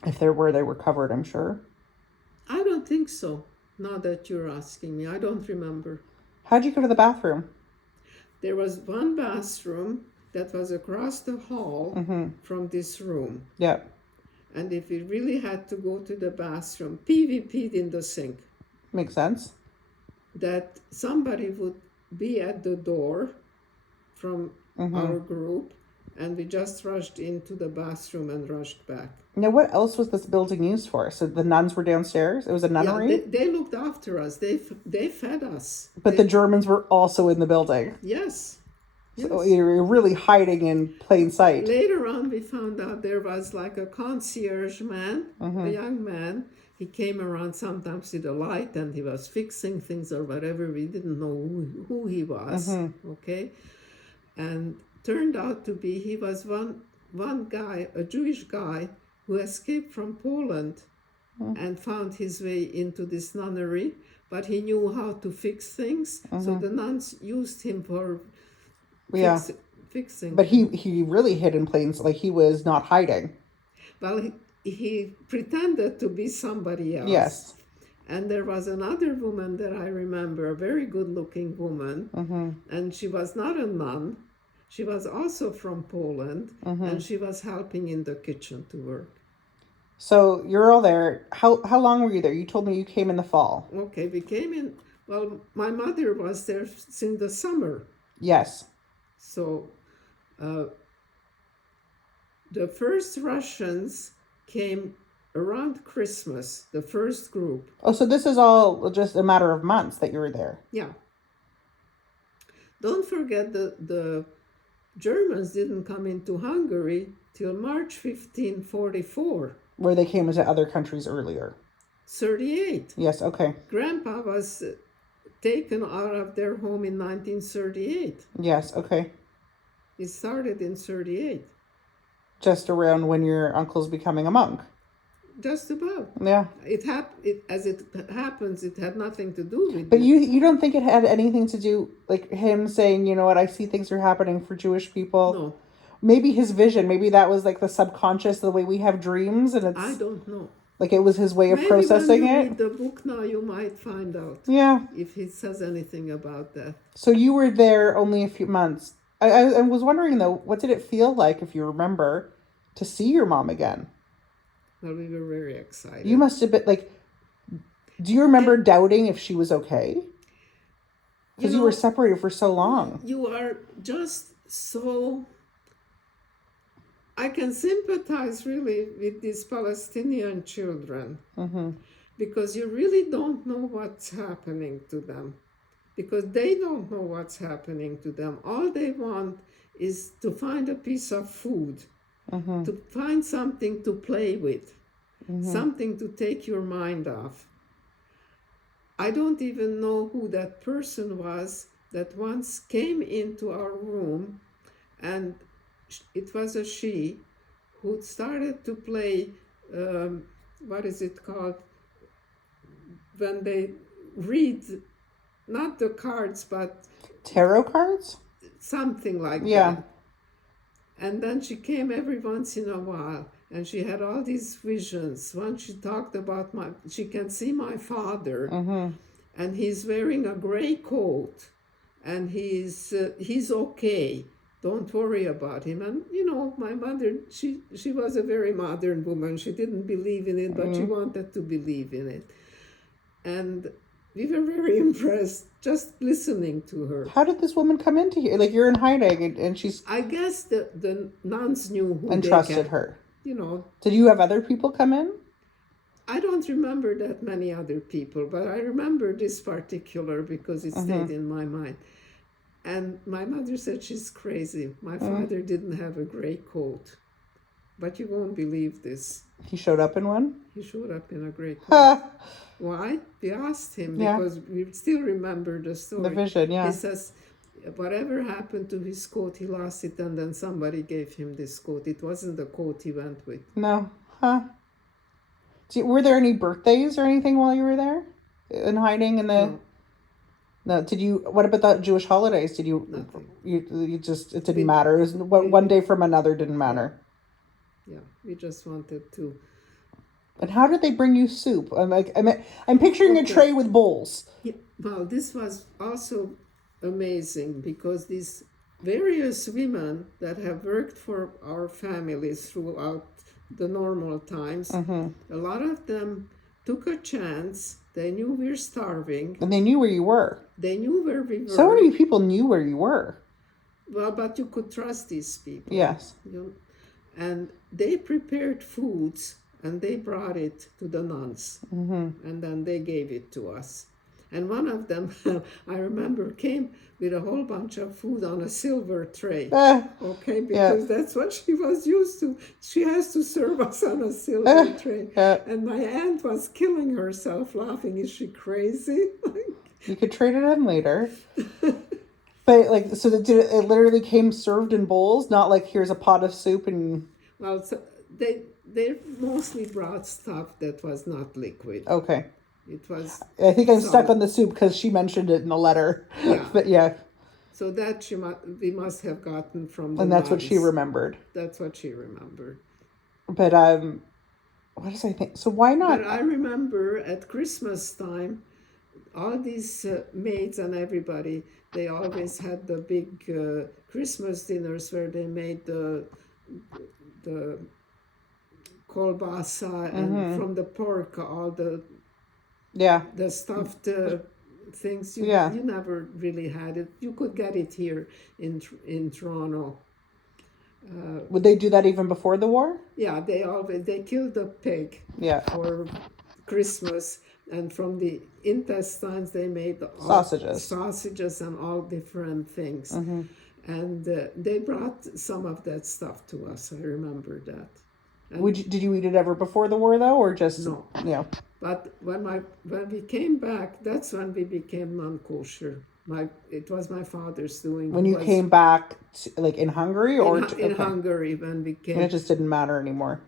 If there were, they were covered, I'm sure. I don't think so. Now that you're asking me, I don't remember. How'd you go to the bathroom? There was one bathroom that was across the hall from this room. Yeah. And if we really had to go to the bathroom, we peed in the sink. Makes sense. That somebody would be at the door from our group, and we just rushed into the bathroom and rushed back. Now, what else was this building used for? So the nuns were downstairs? It was a nunnery? Yeah, they looked after us. They fed us. But the Germans were also in the building. Yes. So you're really hiding in plain sight. Later on, we found out there was like a concierge man, a young man. He came around sometimes with a light, and he was fixing things or whatever. We didn't know who he was. Okay. And turned out to be, he was one guy, a Jewish guy, who escaped from Poland and found his way into this nunnery, but he knew how to fix things. So the nuns used him for fixing. But he really hid in plain sight. Like, he was not hiding. Well, he pretended to be somebody else. Yes. And there was another woman that I remember, a very good-looking woman, and she was not a nun. She was also from Poland, and she was helping in the kitchen to work. So you're all there. How long were you there? You told me you came in the fall. Okay, we came in. Well, my mother was there since the summer. Yes. So the first Russians came around Christmas, the first group. Oh, so this is all just a matter of months that you were there. Yeah. Don't forget the Germans didn't come into Hungary till March 1544. Where they came into other countries earlier. 38. Yes, okay. Grandpa was taken out of their home in 1938. Yes, okay. It started in 38. Just around when your uncle's becoming a monk. Just about. Yeah. As it happens, it had nothing to do with But it. you don't think it had anything to do, like him saying, you know what, I see things are happening for Jewish people? No. Maybe his vision, maybe that was like the subconscious, the way we have dreams, and it's... I don't know. Like it was his way of processing when you it? read the book now, you might find out. Yeah. If he says anything about that. So you were there only a few months. I was wondering, though, what did it feel like, if you remember, to see your mom again? Well, we were very excited. You must have been, like... Do you remember doubting if she was okay? Because you were separated for so long. You are just so... I can sympathize really with these Palestinian children. Because you really don't know what's happening to them. Because they don't know what's happening to them. All they want is to find a piece of food. To find something to play with. Something to take your mind off. I don't even know who that person was that once came into our room, and it was a she who started to play, what is it called? When they read not the cards, but Tarot cards? something like Yeah. that. And then she came every once in a while, and she had all these visions. Once she talked about she can see my father, and he's wearing a gray coat, and he's okay. Don't worry about him. And my mother, she was a very modern woman. She didn't believe in it, but she wanted to believe in it. And we were very impressed just listening to her. How did this woman come into here? Like, you're in hiding, and she's... I guess the nuns knew who And they trusted can, her. Did you have other people come in? I don't remember that many other people, but I remember this particular because it stayed in my mind. And my mother said she's crazy. My father didn't have a gray coat. But you won't believe this. He showed up in one? He showed up in a gray coat. Why? We asked him because we still remember the story. The vision, yeah. He says, whatever happened to his coat, he lost it, and then somebody gave him this coat. It wasn't the coat he went with. No. Huh. Were there any birthdays or anything while you were there? In hiding in the... No. Did you... What about the Jewish holidays? Did you... Nothing. You just... It didn't matter. It was one day from another didn't matter. Yeah. We just wanted to... And how did they bring you soup? I'm picturing a tray with bowls. Yeah, well, this was also amazing because these various women that have worked for our families throughout the normal times, a lot of them took a chance. They knew we're starving. And they knew where you were. They knew where we were. So many people knew where you were. Well, but you could trust these people. Yes. And they prepared foods and they brought it to the nuns. And then they gave it to us. And one of them, I remember, came with a whole bunch of food on a silver tray. Okay, because that's what she was used to. She has to serve us on a silver tray. And my aunt was killing herself laughing. Is she crazy? You could trade it in later. But so it literally came served in bowls, not like here's a pot of soup and... Well, so they mostly brought stuff that was not liquid. Okay. It was... I think I'm stuck on the soup because she mentioned it in the letter. Yeah. But yeah. So that we must have gotten from the And that's nuns. what she remembered. That's what she remembered. But what does I think? So why not? But I remember at Christmas time, all these maids and everybody, they always had the big Christmas dinners where they made the kolbasa and from the pork, all the stuffed things. You never really had it. You could get it here in Toronto. Would they do that even before the war? Yeah, they killed a pig for Christmas, and from the intestines they made sausages and all different things. And they brought some of that stuff to us. I remember that. And did you eat it ever before the war though, or just no? Yeah. But when we came back, that's when we became non-kosher. It was my father's doing. When you came back, in Hungary, or in Hungary, when we came, it just didn't matter anymore.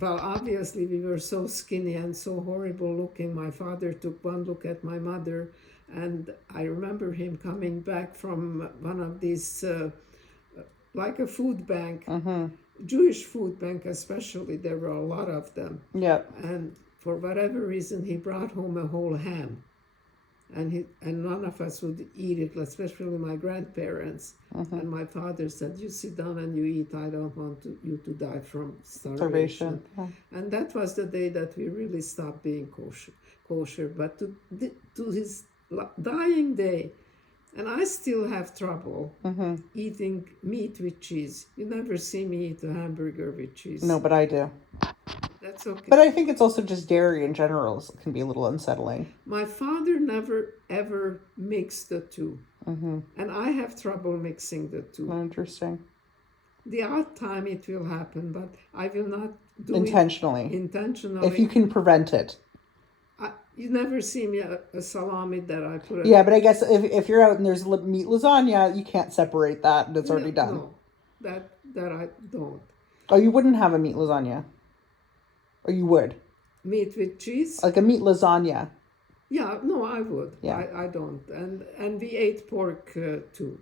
Well, obviously we were so skinny and so horrible looking. My father took one look at my mother, and I remember him coming back from one of these, like a food bank, Jewish food bank especially. There were a lot of them. Yeah. And for whatever reason, he brought home a whole ham. And none of us would eat it, especially my grandparents. And my father said, "You sit down and you eat. I don't want you to die from starvation." Yeah. And that was the day that we really stopped being kosher. But to his dying day, and I still have trouble eating meat with cheese. You never see me eat a hamburger with cheese. No, but I do. That's okay. But I think it's also just dairy in general can be a little unsettling. My father never, ever mixed the two. And I have trouble mixing the two. Interesting. The odd time it will happen, but I will not do intentionally. it intentionally. If you can prevent it. You never see me a salami that I put. Yeah, but I guess if you're out and there's meat lasagna, you can't separate that and it's already done. No, that I don't. Oh, you wouldn't have a meat lasagna? Or you would? Meat with cheese? Like a meat lasagna. Yeah, no, I would. Yeah. I don't. And we ate pork too.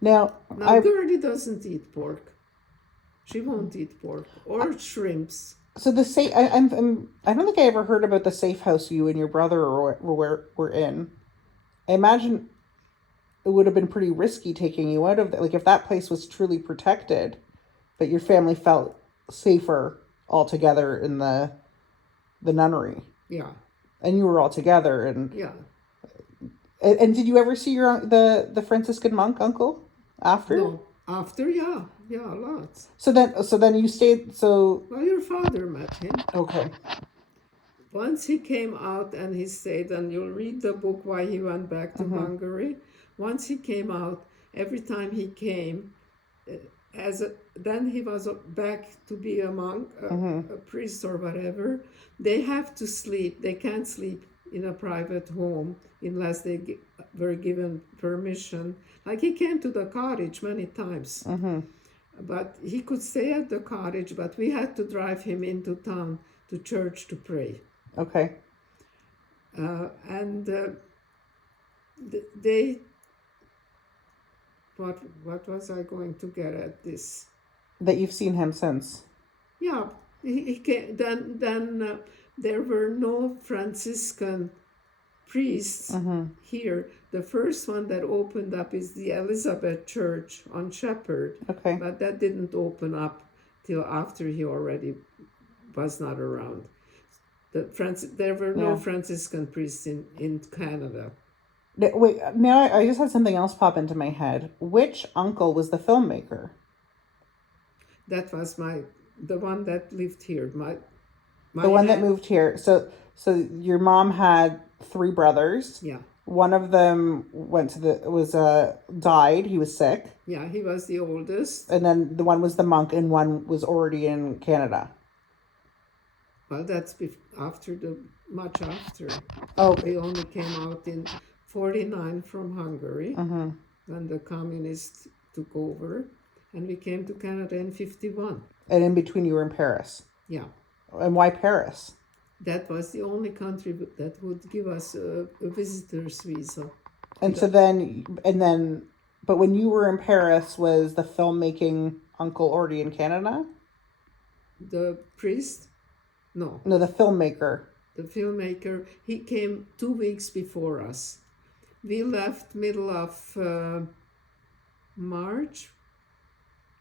Now, Now, Gertie doesn't eat pork. She won't eat pork or shrimps. so the safe. I don't think I ever heard about the safe house you and your brother were in. I imagine it would have been pretty risky taking you out of there. Like if that place was truly protected, but your family felt safer altogether in the nunnery, Yeah, and you were all together. And yeah. and did you ever see your the Franciscan monk uncle after? No, after, yeah, lots. So then you stayed. So Well, your father met him. okay. Once he came out and he stayed, and you'll read the book why he went back to Hungary. Once he came out, every time he came, then he was back to be a monk, a priest or whatever. They have to sleep. They can't sleep in a private home unless they were given permission. Like he came to the cottage many times, but he could stay at the cottage. But we had to drive him into town to church to pray. Okay. And they. What was I going to get at this? That you've seen him since. Yeah, he came, then there were no Franciscan priests here. The first one that opened up is the Elizabeth Church on Shepherd, Okay. but that didn't open up till after he already was not around. There were no Franciscan priests in Canada. Wait, now I just had something else pop into my head. Which uncle was the filmmaker? That was the one that lived here. The one that moved here. So your mom had 3 brothers. Yeah. One of them died. He was sick. Yeah, he was the oldest. And then the one was the monk, and one was already in Canada. Well, that's much after. Oh. We only came out in 1949 from Hungary when the communists took over, and we came to Canada in 1951. And in between, you were in Paris. Yeah. And why Paris? That was the only country that would give us a visitor's visa. And but when you were in Paris, was the filmmaking uncle already in Canada? The priest? No. No, the filmmaker. The filmmaker, he came 2 weeks before us. We left middle of March.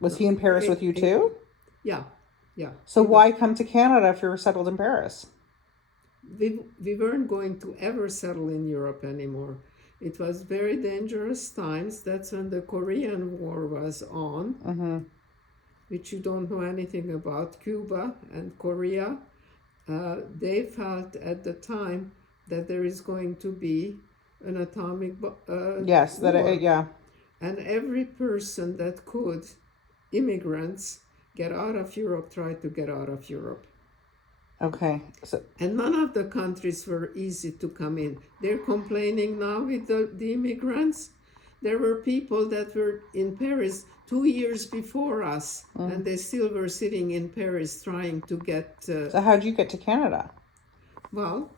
Was he in Paris with you too? Yeah. So why come to Canada if you were settled in Paris? We weren't going to ever settle in Europe anymore. It was very dangerous times. That's when the Korean War was on, which you don't know anything about. Cuba and Korea, they felt at the time that there is going to be an atomic yes, war. Yeah. And every person that could, immigrants, get out of Europe, tried to get out of Europe. Okay. And none of the countries were easy to come in. They're complaining now with the immigrants. There were people that were in Paris 2 years before us, and they still were sitting in Paris trying to get... So how'd you get to Canada? Well,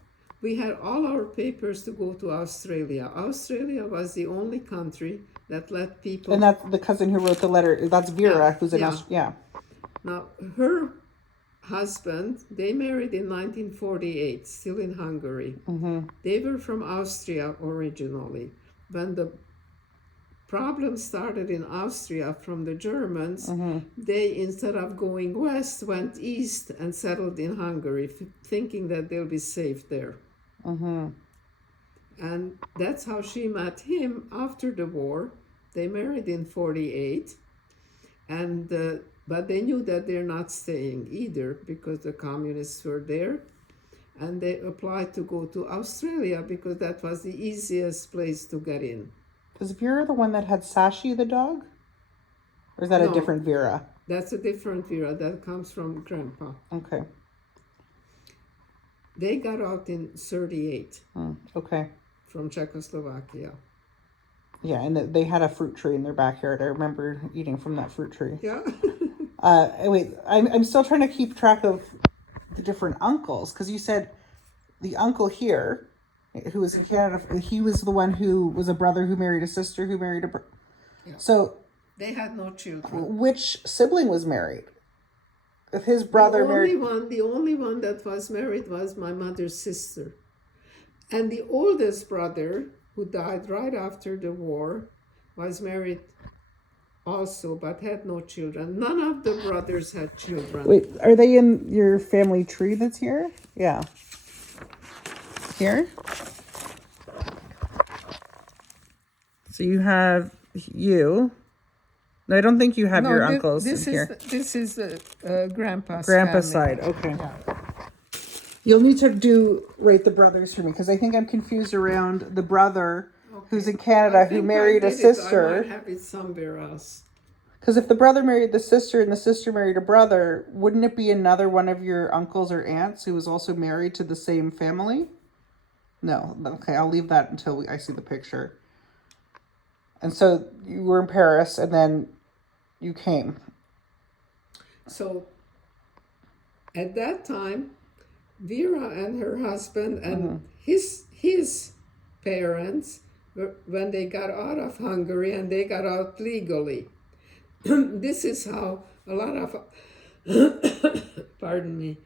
we had all our papers to go to Australia. Australia was the only country that let people... And that's the cousin who wrote the letter. That's Vera, who's in Australia. Now, her husband, they married in 1948, still in Hungary. They were from Austria originally. When the problem started in Austria from the Germans, they, instead of going west, went east and settled in Hungary, thinking that they'll be safe there. And that's how she met him after the war. They married in 1948, and but they knew that they're not staying either because the communists were there, and they applied to go to Australia because that was the easiest place to get in. Is Vera the one that had Sashi the dog? Or is that a different Vera? That's a different Vera. That comes from Grandpa. Okay. They got out in 1938. Okay. From Czechoslovakia. Yeah, and they had a fruit tree in their backyard. I remember eating from that fruit tree. Yeah. Wait, I'm still trying to keep track of the different uncles, because you said the uncle here who was in Canada. He was the one who was a brother who married a sister who married a. Yeah. So, They had no children. which sibling was married? If his brother married. The only one that was married was my mother's sister. And the oldest brother, who died right after the war, was married also, but had no children. None of the brothers had children. Wait, are they in your family tree that's here? Yeah. Here? So you have you. No, I don't think you have your uncles this in here. This is grandpa's Grandpa's family. side, okay. Yeah. You'll need to rate the brothers for me, because I think I'm confused around the brother who's in Canada who married a I sister. might have it somewhere else. Because if the brother married the sister and the sister married a brother, wouldn't it be another one of your uncles or aunts who was also married to the same family? No. Okay, I'll leave that until I see the picture. And so you were in Paris and then you came. So at that time, Vera and her husband and his parents, when they got out of Hungary, and they got out legally. This is how a lot of, pardon me,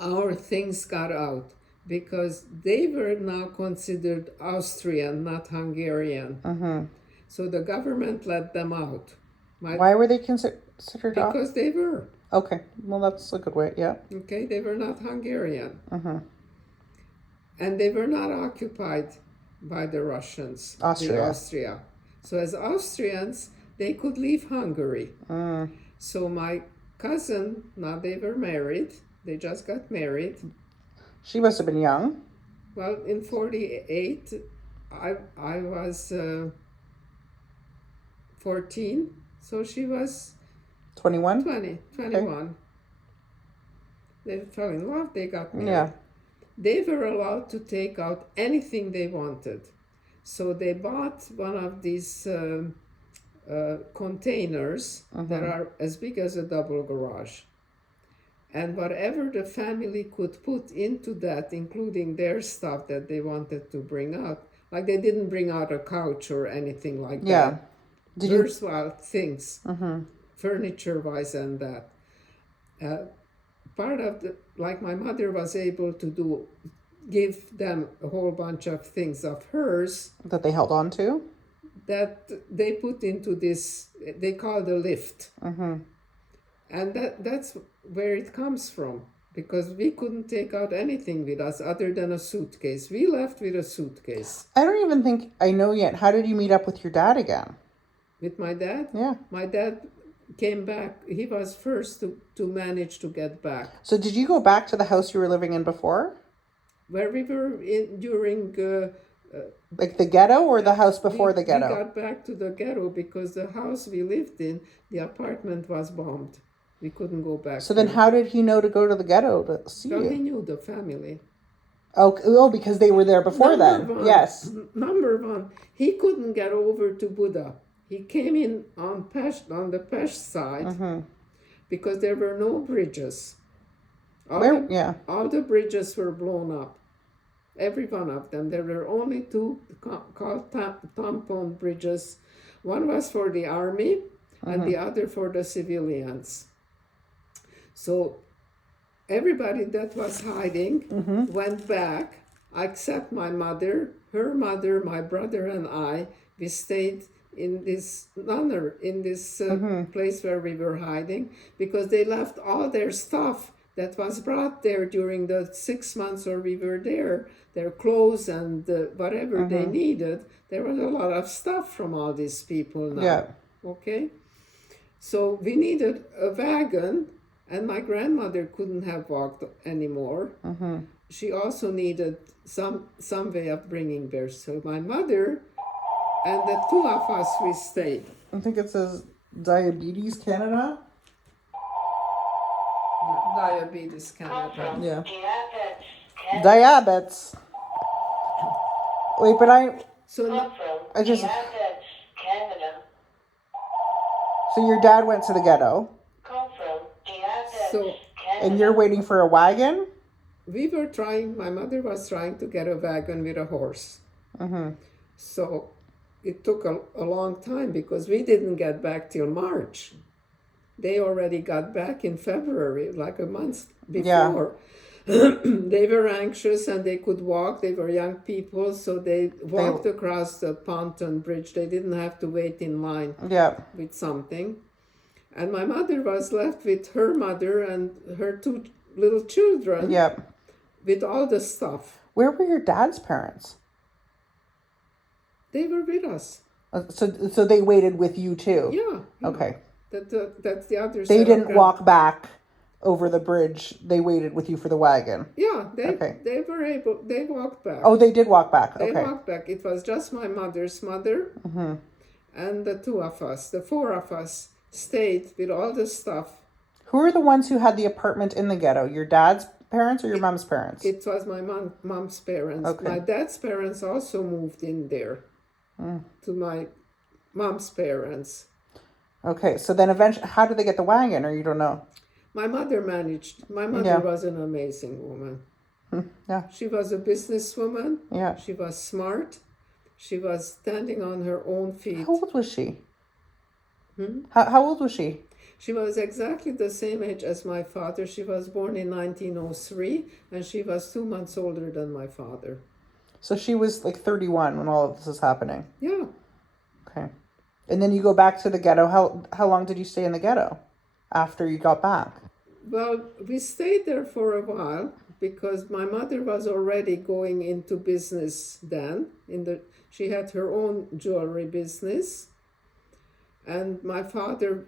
our things got out, because they were now considered Austrian, not Hungarian. So the government let them out. Why were they considered off? Because they were. Okay, well, that's a good way, yeah. Okay, they were not Hungarian. And they were not occupied by the Russians, Austria. So as Austrians, they could leave Hungary. So my cousin, now they were married. They just got married. She must have been young. Well, in 48, I was 14, so she was 21? 21. Okay. They fell in love, they got married. Yeah. They were allowed to take out anything they wanted. So they bought one of these containers that are as big as a double garage. And whatever the family could put into that, including their stuff that they wanted to bring out, like they didn't bring out a couch or anything like that. Versatile things, furniture-wise and that. Part of like my mother was able to give them a whole bunch of things of hers. That they held on to? That they put into this, they call the lift. And that's where it comes from, because we couldn't take out anything with us other than a suitcase. We left with a suitcase. I don't even think I know yet. How did you meet up with your dad again? With my dad? Yeah. My dad came back. He was first to manage to get back. So did you go back to the house you were living in before? Where we were in during... like the ghetto or the house before the ghetto? We got back to the ghetto because the house we lived in, the apartment was bombed. We couldn't go back. So then how did he know to go to the ghetto to see you? He knew the family. Oh, because they were there before then. Yes. Number one, he couldn't get over to Buda. He came in on the Pest side because there were no bridges. All the bridges were blown up. Every one of them. There were only two called tampon bridges. One was for the army and the other for the civilians. So everybody that was hiding went back, except my mother, her mother, my brother, and I. We stayed in this place where we were hiding, because they left all their stuff that was brought there during the 6 months where we were there, their clothes and whatever they needed. There was a lot of stuff from all these people now. Yeah. Okay? So we needed a wagon, and my grandmother couldn't have walked anymore. She also needed some way of bringing there. So my mother and the two of us, we stayed. I think it says Diabetes Canada. Diabetes Canada. Yeah. Diabetes. Wait, but I just. Canada. So your dad went to the ghetto. Come from So, and you're waiting for a wagon? my mother was trying to get a wagon with a horse. Mm-hmm. So it took a long time because we didn't get back till March. They already got back in February, like a month before. They were anxious and they could walk. They were young people, so they walked across the pontoon bridge. They didn't have to wait in line with something. And my mother was left with her mother and her two little children with all the stuff. Where were your dad's parents? They were with us. So they waited with you too? Yeah. Okay. That's the other They set didn't of walk back over the bridge. They waited with you for the wagon. Yeah, they walked back. Oh, they did walk back. They okay. walked back. It was just my mother's mother and the two of us. The four of us stayed with all the stuff. Who are the ones who had the apartment in the ghetto? Your dad's parents or your mom's parents? It was my mom's parents. Okay. My dad's parents also moved in there to my mom's parents. Okay, so then eventually, how did they get the wagon, or you don't know? My mother managed. My mother was an amazing woman. Yeah. She was a businesswoman. Yeah. She was smart. She was standing on her own feet. How old was she? How old was she? She was exactly the same age as my father. She was born in 1903, and she was 2 months older than my father. So she was like 31 when all of this is happening. Yeah. Okay. And then you go back to the ghetto. How long did you stay in the ghetto after you got back? Well, we stayed there for a while because my mother was already going into business then. She had her own jewelry business, and my father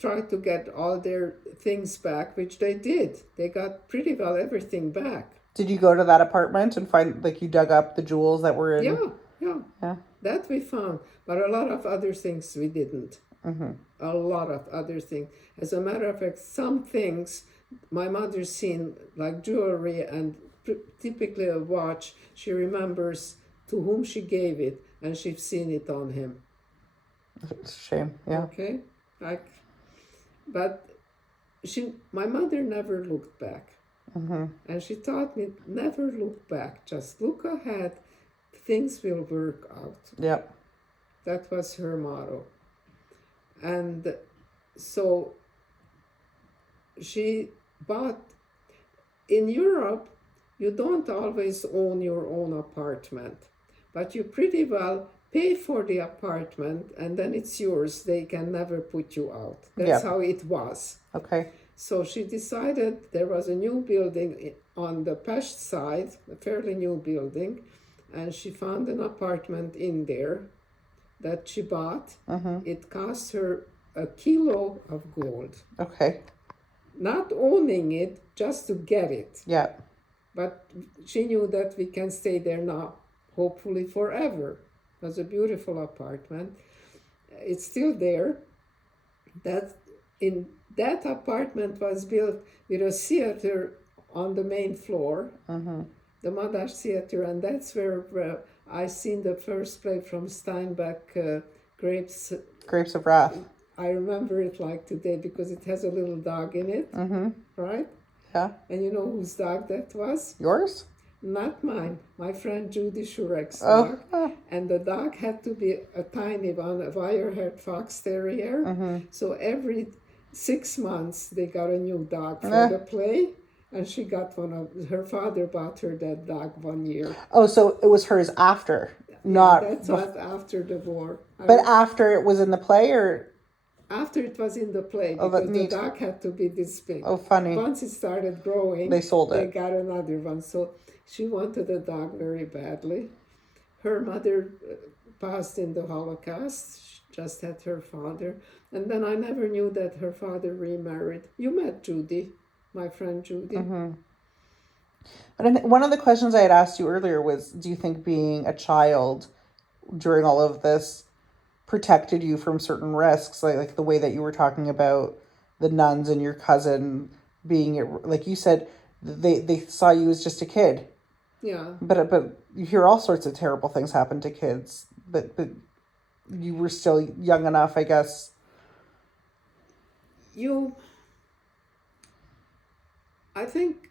tried to get all their things back, which they did. They got pretty well everything back. Did you go to that apartment and find, like, you dug up the jewels that were in? Yeah. That we found, but a lot of other things we didn't. A lot of other things. As a matter of fact, some things my mother's seen, like jewelry and typically a watch, she remembers to whom she gave it, and she's seen it on him. It's a shame, yeah. Okay? But my mother never looked back. And she taught me, never look back, just look ahead, things will work out. Yep. That was her motto. And so she bought, in Europe, you don't always own your own apartment, but you pretty well pay for the apartment and then it's yours. They can never put you out. That's how it was. Okay. So she decided there was a new building on the Pest side, a fairly new building, and she found an apartment in there that she bought. It cost her $1 kilo of gold. Okay. Not owning it, just to get it. Yeah. But she knew that we can stay there now, hopefully forever. It was a beautiful apartment. It's still there. That apartment was built with a theater on the main floor, the Madás Theater, and that's where I seen the first play from Steinbeck, Grapes of Wrath. I remember it like today because it has a little dog in it, right? Yeah. And you know whose dog that was? Yours? Not mine. My friend Judy Shurek's dog. Oh. And the dog had to be a tiny one, a wire-haired fox terrier. So every 6 months they got a new dog for the play. And she got her father bought her that dog 1 year. Oh, so it was hers after, not... That's what after the war. But after it was in the play, or... After it was in the play, Oh, because that's the neat. dog had to be this big. Oh, funny. Once it started growing, They sold it. They got another one. So she wanted a dog very badly. Her mother passed in the Holocaust. She just had her father. And then I never knew that her father remarried. You met Judy, my friend Judy. But one of the questions I had asked you earlier was, do you think being a child during all of this protected you from certain risks, like the way that you were talking about the nuns and your cousin being, like you said, they saw you as just a kid. Yeah. But you hear all sorts of terrible things happen to kids. But you were still young enough, I guess. I think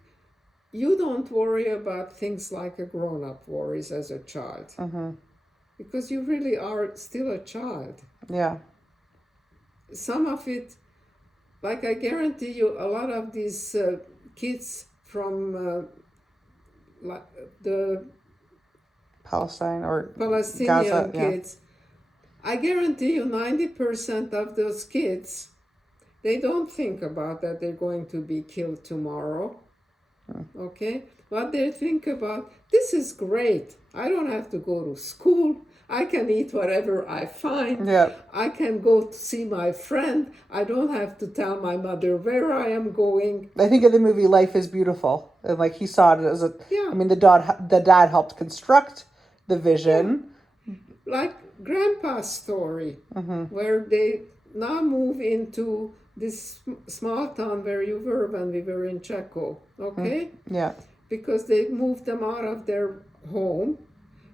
you don't worry about things like a grown-up worries as a child. Mm-hmm. Because you really are still a child. Yeah. Some of it, like I guarantee you, a lot of these kids from like the Palestine or Gaza. Palestinian Yeah. kids, I guarantee you 90% of those kids, they don't think about that they're going to be killed tomorrow. Okay? What they think about, this is great. I don't have to go to school. I can eat whatever I find. Yeah. I can go to see my friend. I don't have to tell my mother where I am going. I think in the movie Life is Beautiful, and like he saw it as a. Yeah. I mean, the dad helped construct the vision. Like Grandpa's story, where they now move into this small town where you were when we were in Checo, okay? Yeah. Because they moved them out of their home,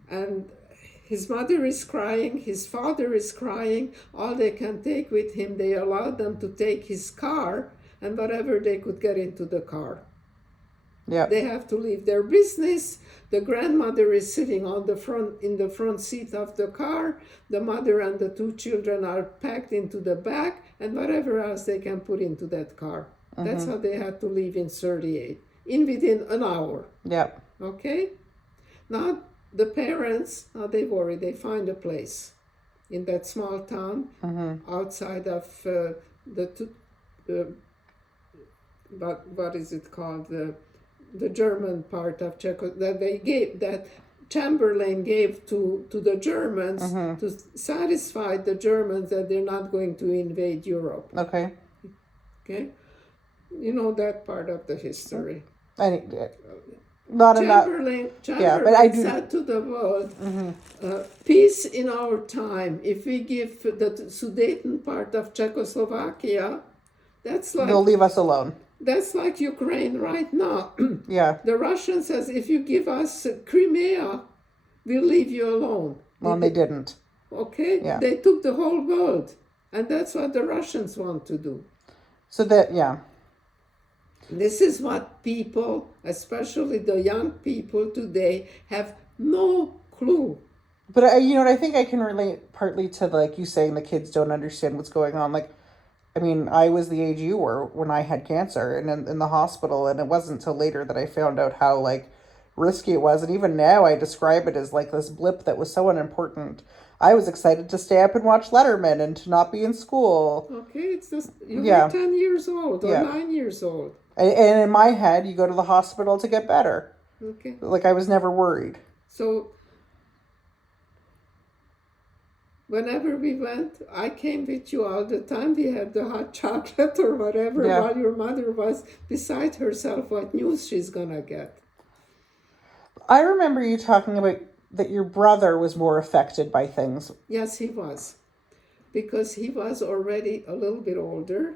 and his mother is crying, his father is crying. All they can take with him, they allowed them to take his car and whatever they could get into the car. Yeah. They have to leave their business. The grandmother is sitting in the front seat of the car. The mother and the two children are packed into the back, and whatever else they can put into that car. That's how they had to leave in 38, within an hour. Yeah. Okay? Now the parents, they worry. They find a place in that small town outside of what is it called, the German part of Czechoslovakia, that they gave, that Chamberlain gave to the Germans to satisfy the Germans that they're not going to invade Europe. Okay. Okay, you know that part of the history. Not enough. Chamberlain But I do. said to the world, peace in our time. If we give the Sudeten part of Czechoslovakia, that's like They'll leave us alone. That's like Ukraine right now. Yeah. The Russians says, if you give us Crimea, we'll leave you alone. Well, they didn't. Okay? Yeah. They took the whole world. And that's what the Russians want to do. So that, yeah. This is what people, especially the young people today, have no clue. But I think I can relate partly to, like, you saying the kids don't understand what's going on. Like, I mean, I was the age you were when I had cancer and in the hospital, and it wasn't until later that I found out how, like, risky it was. And even now I describe it as, like, this blip that was so unimportant. I was excited to stay up and watch Letterman and to not be in school. Okay, it's just, you're 10 years old or Yeah. 9 years old. And in my head, you go to the hospital to get better. Okay. Like, I was never worried. So whenever we went, I came with you all the time. We had the hot chocolate or whatever while your mother was beside herself, what news she's gonna get. I remember you talking about that your brother was more affected by things. Yes, he was. Because he was already a little bit older.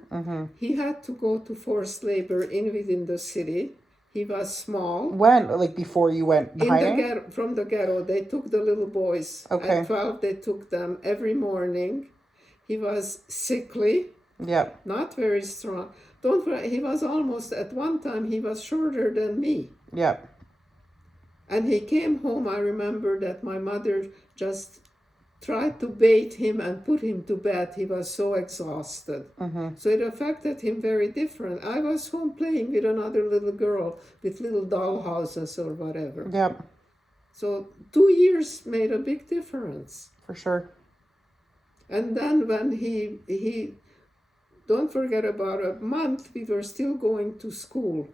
He had to go to forced labor within the city. He was small. When? Like, before you went hiding? From the ghetto, they took the little boys. Okay. At 12, they took them every morning. He was sickly. Yep. Not very strong. Don't worry, he was almost, at one time, he was shorter than me. Yep. And he came home, I remember that my mother just tried to bathe him and put him to bed. He was so exhausted. So it affected him very different. I was home playing with another little girl with little doll houses or whatever. Yep. So 2 years made a big difference. For sure. And then when he don't forget, about a month, we were still going to school,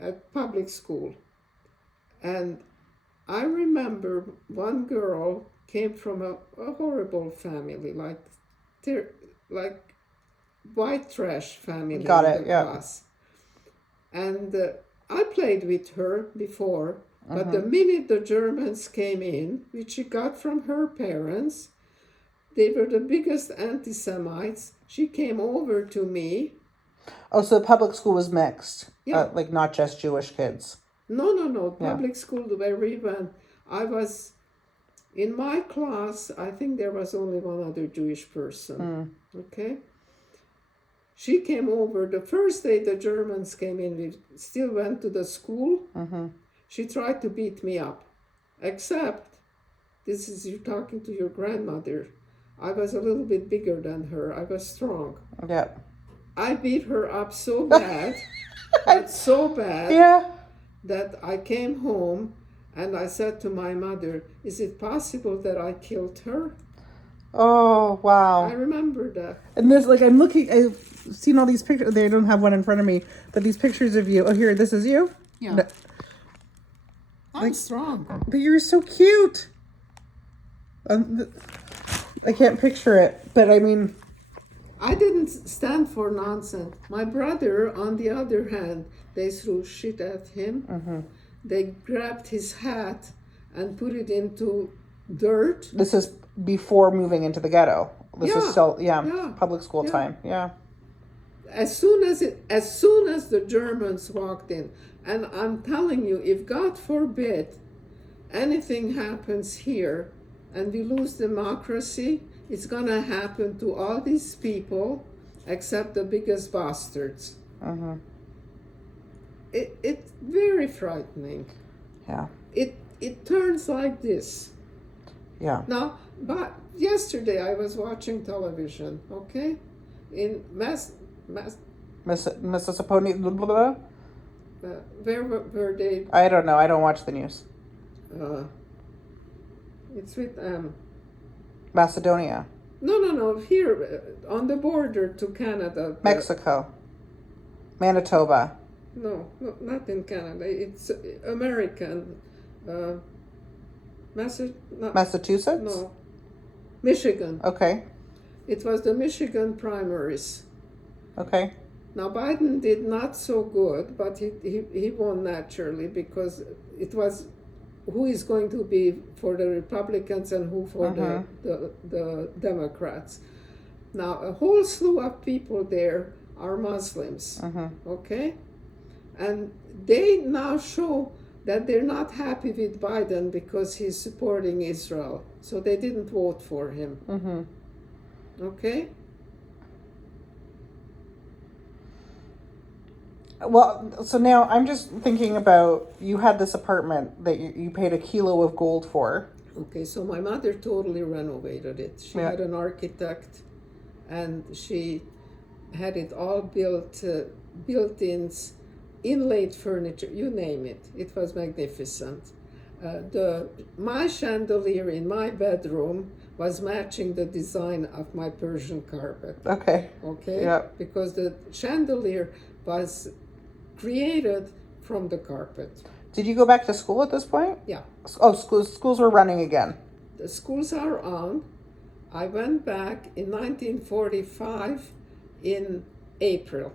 at public school. And I remember one girl came from a horrible family, like white trash family. Got in it, the yeah. class. And I played with her before, but the minute the Germans came in, which she got from her parents, they were the biggest anti-Semites. She came over to me. Oh, so the public school was mixed. Yeah. Like, not just Jewish kids. No. Public school where we went. I was, in my class, I think there was only one other Jewish person. Okay? She came over the first day the Germans came in. We still went to the school. She tried to beat me up, except this is you talking to your grandmother. I was a little bit bigger than her. I was strong. Yeah. I beat her up so bad, so bad, Yeah. that I came home and I said to my mother, "Is it possible that I killed her?" Oh, wow. I remember that. And there's like, I've seen all these pictures. They don't have one in front of me, but these pictures of you. Oh, here, this is you? Yeah. No, I'm strong. but you're so cute. I can't picture it, but I mean, I didn't stand for nonsense. My brother, on the other hand, they threw shit at him. They grabbed his hat and put it into dirt. this is before moving into the ghetto. This is Yeah, still, yeah, public school yeah. time. Yeah. As soon as the Germans walked in, and I'm telling you, if God forbid anything happens here and we lose democracy, it's gonna happen to all these people except the biggest bastards. It's very frightening. Yeah. It turns like this. Yeah. Now, but yesterday I was watching television, okay? In Mississippi, blah, blah, blah. where were they? I don't know. I don't watch the news. It's with Macedonia. no, here on the border to Canada. Mexico. Manitoba. No, not in Canada. It's American. Massachusetts? No, Michigan. Okay. It was the Michigan primaries. Okay. Now Biden did not so good, but he won naturally because it was who is going to be for the Republicans and who for the Democrats. Now a whole slew of people there are Muslims, okay, and they now show that they're not happy with Biden because he's supporting Israel, so they didn't vote for him. Okay. Well, so now I'm just thinking about, you had this apartment that you paid $1 kilo of gold for. Okay, so my mother totally renovated it. She Yeah. had an architect, and she had it all built, built-ins, inlaid furniture, you name it. It was magnificent. My chandelier in my bedroom was matching the design of my Persian carpet. Okay. Okay? Yeah. Because the chandelier was created from the carpet. Did you go back to school at this point? Yeah. Oh, schools were running again. The schools are on. I went back in 1945 in April.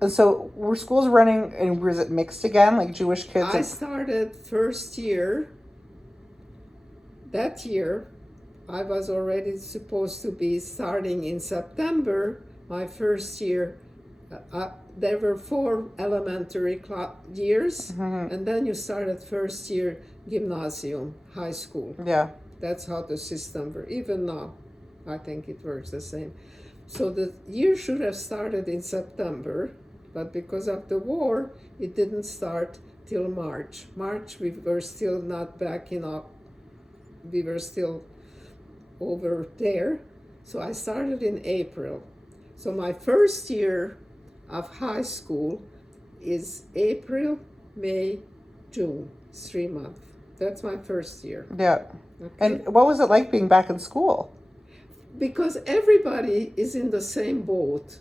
And so were schools running, and was it mixed again, like Jewish kids? I started first year. That year, I was already supposed to be starting in September. My first year, there were 4 elementary years, and then you started first year gymnasium, high school. Yeah. That's how the system works. Even now, I think it works the same. So the year should have started in September, but because of the war, it didn't start till March. March, we were still not back we were still over there. So I started in April. So my first year of high school is April, May, June, 3 months. That's my first year. Yeah. Okay? And what was it like being back in school? Because everybody is in the same boat.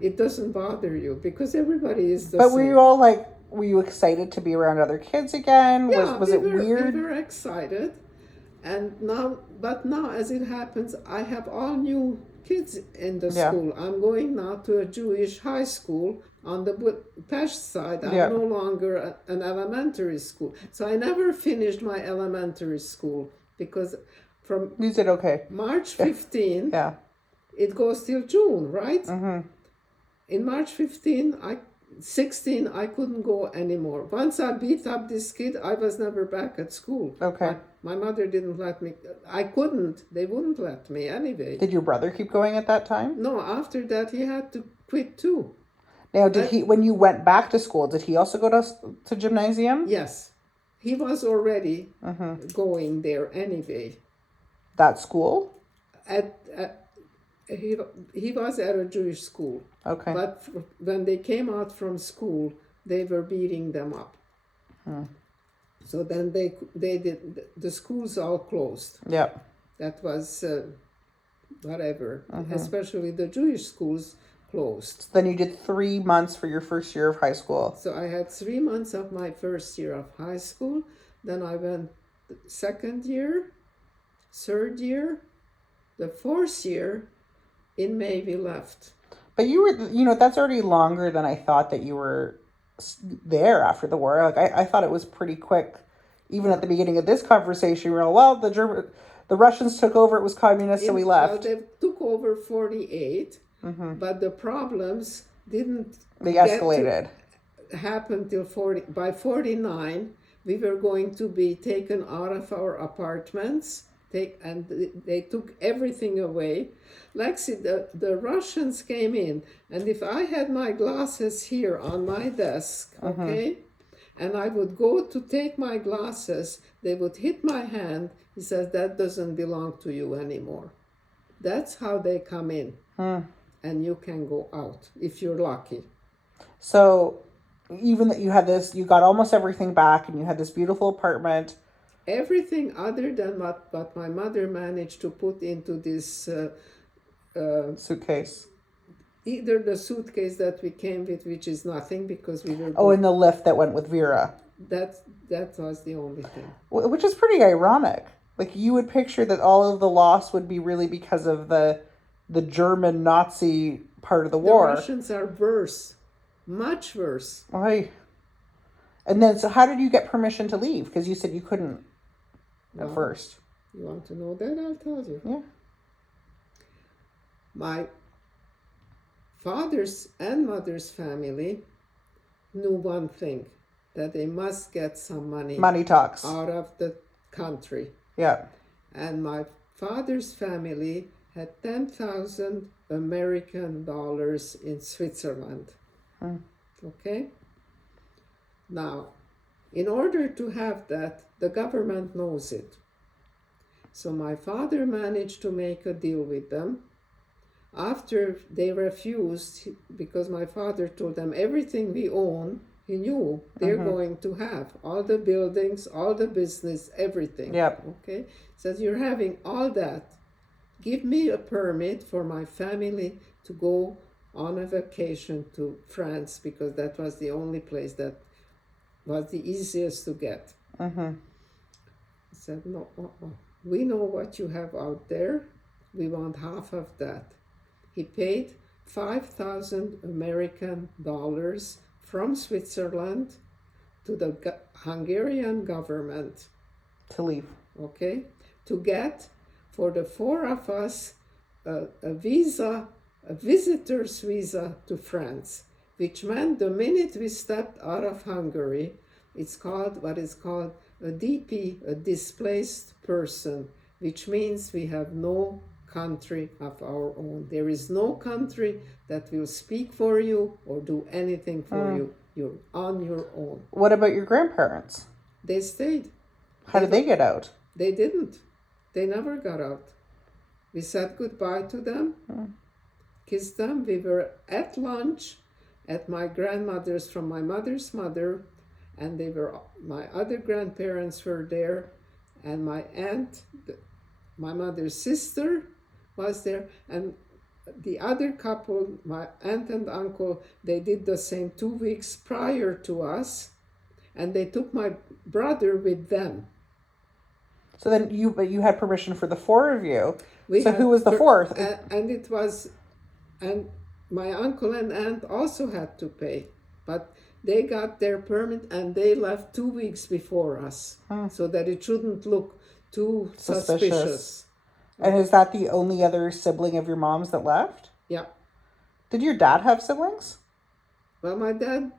It doesn't bother you because everybody is the But same. were you all like, were you excited to be around other kids again? Yeah, was it weird? We were excited. And now as it happens, I have all new kids in the school. I'm going now to a Jewish high school on the Pest side. I'm no longer an elementary school. So I never finished my elementary school because from You did okay. March 15, Yeah. it goes till June, right? In March 15, 16, I couldn't go anymore. Once I beat up this kid, I was never back at school. Okay. My mother didn't let me. I couldn't. They wouldn't let me anyway. Did your brother keep going at that time? No, after that, he had to quit too. Now, did he, when you went back to school, did he also go to gymnasium? Yes. He was already Mm-hmm. going there anyway. That school? He was at a Jewish school. Okay. But when they came out from school, they were beating them up. So then they did, the schools all closed. Yep. That was whatever. Especially the Jewish schools closed. Then you did 3 months for your first year of high school. So I had 3 months of my first year of high school. Then I went the second year, third year, the fourth year. In May we left. But you were, that's already longer than I thought that you were there after the war. Like, I thought it was pretty quick. Even at the beginning of this conversation, we were like, well, the Russians took over, it was communist, so we left. Well, they took over 48, but the problems didn't They escalated. Happen till 40. By 49, we were going to be taken out of our apartments, and they took everything away. Lexi, the Russians came in, and if I had my glasses here on my desk, okay, and I would go to take my glasses, they would hit my hand. He says, that doesn't belong to you anymore. That's how they come in. And you can go out if you're lucky. So even that you had this, you got almost everything back, and you had this beautiful apartment. Everything other than what my mother managed to put into this Suitcase. either the suitcase that we came with, which is nothing because we were. Oh, in the lift that went with Vera. That was the only thing. Which is pretty ironic. Like, you would picture that all of the loss would be really because of the German Nazi part of the war. The Russians are worse, much worse. And then, so how did you get permission to leave? Because you said you couldn't at first. You want to know that? I'll tell you. Yeah. My father's and mother's family knew one thing, that they must get some money. Money talks. Out of the country. Yeah. And my father's family had 10,000 American dollars in Switzerland. Okay? Now, in order to have that, the government knows it. So my father managed to make a deal with them. After they refused, because my father told them everything we own, he knew they're going to have all the buildings, all the business, everything. Yep. Okay? Says, you're having all that. Give me a permit for my family to go on a vacation to France, because that was the only place that was the easiest to get. He said, no, we know what you have out there. We want half of that. He paid 5,000 American dollars from Switzerland to the Hungarian government. To leave. Okay? To get, for the four of us, a visa, a visitor's visa to France, which meant the minute we stepped out of Hungary, it's called what is called a DP, a displaced person, which means we have no country of our own. There is no country that will speak for you or do anything for you. You're on your own. What about your grandparents? They stayed. How did they get out? They didn't. They never got out. We said goodbye to them, kissed them. We were at lunch at my grandmother's, from my mother's mother, and they were, my other grandparents were there, and my aunt, my mother's sister, was there, and the other couple, my aunt and uncle, they did the same 2 weeks prior to us, and they took my brother with them. So then you had permission for the four of you. We So had who was the fourth? And it was, and my uncle and aunt also had to pay, but they got their permit and they left 2 weeks before us, so that it shouldn't look too suspicious. And is that the only other sibling of your mom's that left? Yeah. Did your dad have siblings? Well, my dad,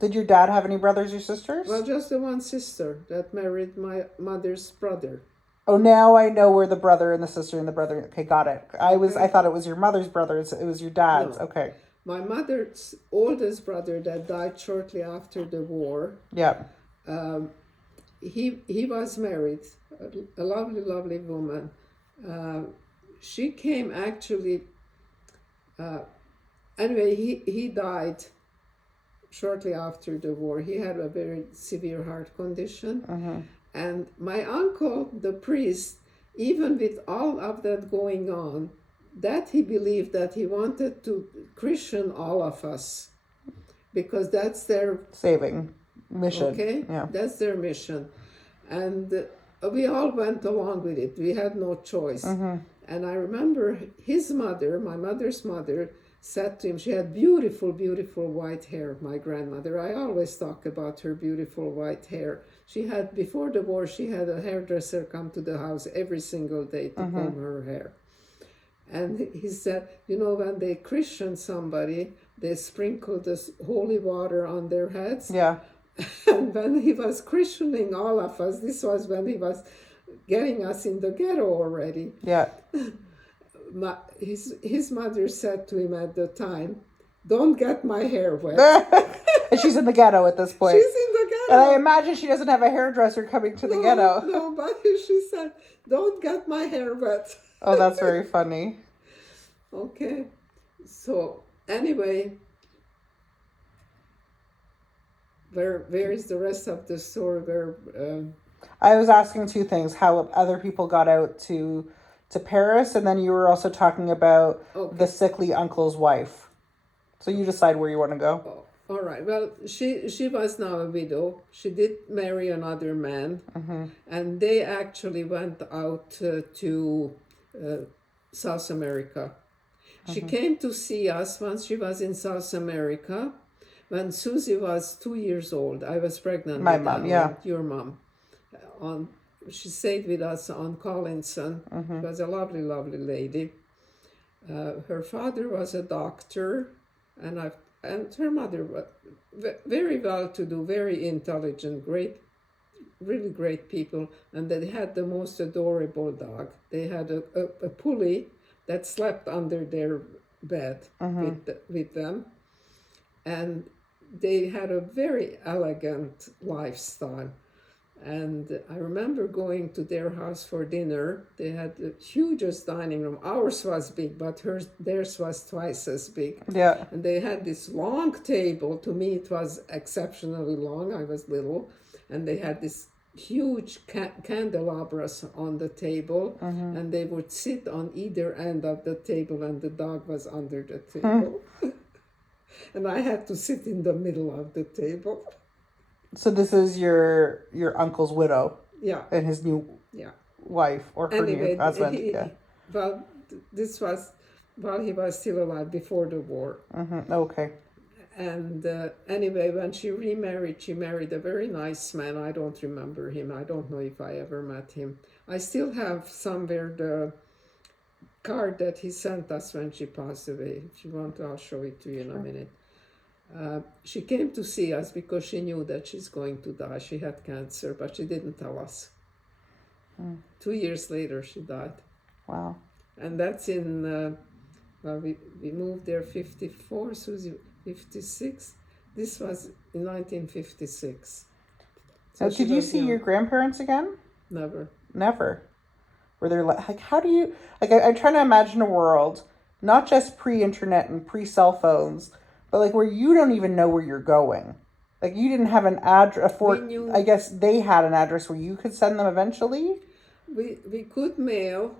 Did your dad have any brothers or sisters? well, just the one sister that married my mother's brother. Oh, now I know where the brother and the sister and the brother. Okay, got it. I Okay. thought it was your mother's brother. It was your dad's. No. Okay. My mother's oldest brother that died shortly after the war, Yeah. he was married, a lovely, lovely woman. She came actually, anyway, he died shortly after the war. He had a very severe heart condition. And my uncle, the priest, even with all of that going on, that he believed that he wanted to Christian all of us because that's their Saving mission. okay, Yeah. that's their mission, and we all went along with it. We had no choice. And I remember his mother, my mother's mother, said to him, she had beautiful, beautiful white hair, my grandmother. I always talk about her beautiful white hair. She had, before the war, she had a hairdresser come to the house every single day to comb her hair. And he said, you know, when they Christian somebody, they sprinkle this holy water on their heads. Yeah. And when he was christening all of us, this was when he was getting us in the ghetto already. Yeah. His mother said to him at the time, don't get my hair wet. And she's in the ghetto at this point. She's in the ghetto. And I imagine she doesn't have a hairdresser coming to the ghetto. No, but she said, don't get my hair wet. Oh, that's very funny. Okay. So anyway, where is the rest of the story? I was asking two things: how other people got out to Paris, and then you were also talking about the sickly uncle's wife. So you decide where you want to go. All right. Well, she was now a widow. She did marry another man, and they actually went out to South America. She came to see us once she was in South America when Susie was 2 years old. I was pregnant. My with mom, that yeah. one, your mom. She stayed with us on Collinson. She was a lovely, lovely lady. Her father was a doctor, and her mother was very well-to-do, very intelligent, really great people. And they had the most adorable dog. They had a pulley that slept under their bed with them. And they had a very elegant lifestyle. And I remember going to their house for dinner. They had the hugest dining room. Ours was big, but theirs was twice as big. Yeah. And they had this long table. To me, it was exceptionally long. I was little. And they had this huge candelabras on the table. And they would sit on either end of the table, and the dog was under the table. And I had to sit in the middle of the table. So this is your uncle's widow. Yeah. And his new wife or her Anyway, new husband. well, this was while he was still alive, before the war. Okay. And anyway, when she remarried, she married a very nice man. I don't remember him. I don't know if I ever met him. I still have somewhere the card that he sent us when she passed away. If you want, I'll show it to you in a minute. She came to see us because she knew that she's going to die. She had cancer, but she didn't tell us. 2 years later, she died. Wow. And that's in, we moved there 54, Susie 56. This was in 1956. So did you see your grandparents again? Never. Never. Were there like how do you I'm trying to imagine a world not just pre-internet and pre-cell phones, but like where you don't even know where you're going. Like you didn't have an address I guess they had an address where you could send them eventually. We could mail.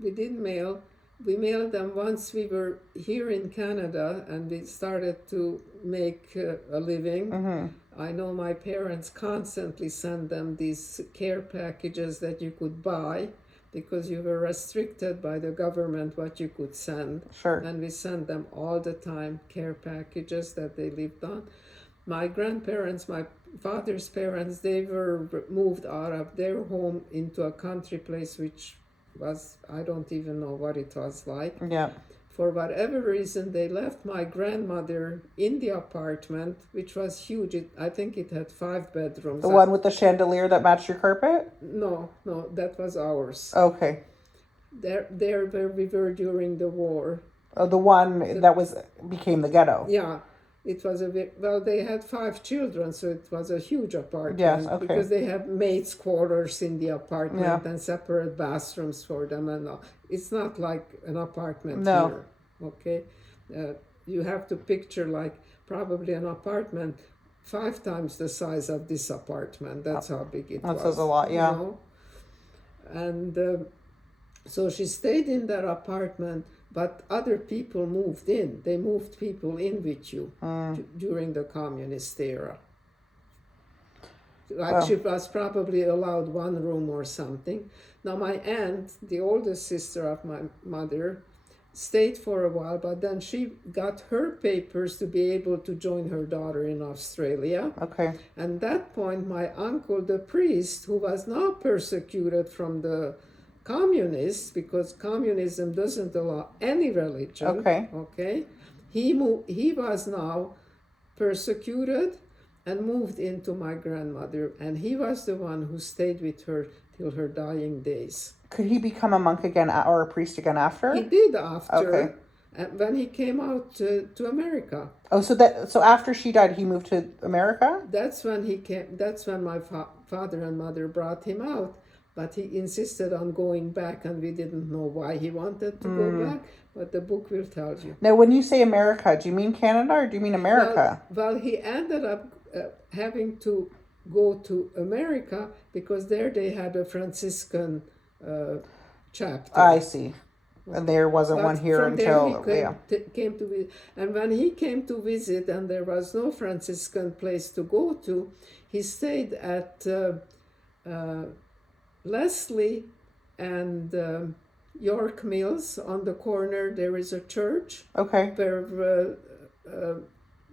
We did mail. We mailed them once we were here in Canada and we started to make a living. I know my parents constantly sent them these care packages that you could buy because you were restricted by the government what you could send. Sure. And we sent them all the time care packages that they lived on. My grandparents, my father's parents, they were moved out of their home into a country place which was, I don't even know what it was like. Yeah. for whatever reason, they left my grandmother in the apartment, which was huge. I think it had 5 bedrooms. The one with the chandelier that matched your carpet? No, that was ours. Okay. There where we were during the war. Oh, the one that became the ghetto. Yeah, it was they had 5 children, so it was a huge apartment. Yes, okay. Because they have maids' quarters in the apartment Yeah. and separate bathrooms for them and all. It's not like an apartment No. here, okay? You have to picture like probably an apartment 5 times the size of this apartment. That's how big it was. That says a lot, yeah. You know? And so she stayed in that apartment, but other people moved in. They moved people in with you during the communist era. Like she was probably allowed 1 room or something. Now my aunt, the oldest sister of my mother, stayed for a while, but then she got her papers to be able to join her daughter in Australia. Okay. And at that point, my uncle, the priest, who was now persecuted from the communists, because communism doesn't allow any religion. Okay. He was now persecuted and moved into my grandmother, and he was the one who stayed with her till her dying days. Could he become a monk again or a priest again after? He did after. Okay. And when he came out to America. Oh, so after she died, he moved to America? That's when he came. That's when my father and mother brought him out. But he insisted on going back, and we didn't know why he wanted to go back. But the book will tell you. Now, when you say America, do you mean Canada or do you mean America? Well, he ended up having to go to America because there they had a Franciscan chapter. I see. And there wasn't But one here from there until he came to visit. And when he came to visit, and there was no Franciscan place to go to, he stayed at Leslie and York Mills. On the corner there is a church. Okay. Where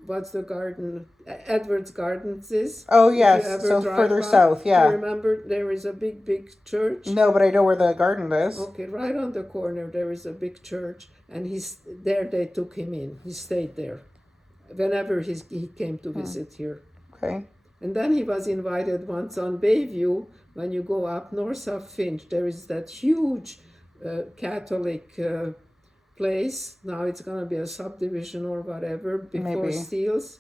what's the garden? Edwards Gardens is. Oh yes, so further south, yeah. Do you remember there is a big church? No, but I know where the garden is. Okay, right on the corner there is a big church, and they took him in. He stayed there whenever he came to visit here. Okay. And then he was invited once on Bayview. When you go up north of Finch, there is that huge Catholic place. Now it's going to be a subdivision or whatever before Maybe. Steele's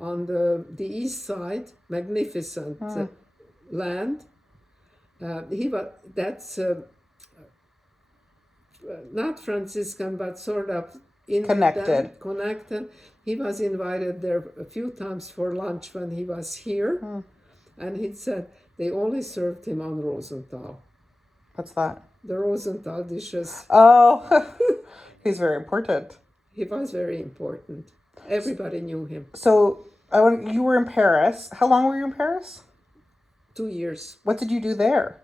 on the east side. Magnificent land. That's not Franciscan, but sort of connected. He was invited there a few times for lunch when he was here, and he said they only served him on Rosenthal. What's that? The Rosenthal dishes. Oh, he's very important. He was very important. Everybody knew him. So you were in Paris. How long were you in Paris? 2 years. What did you do there?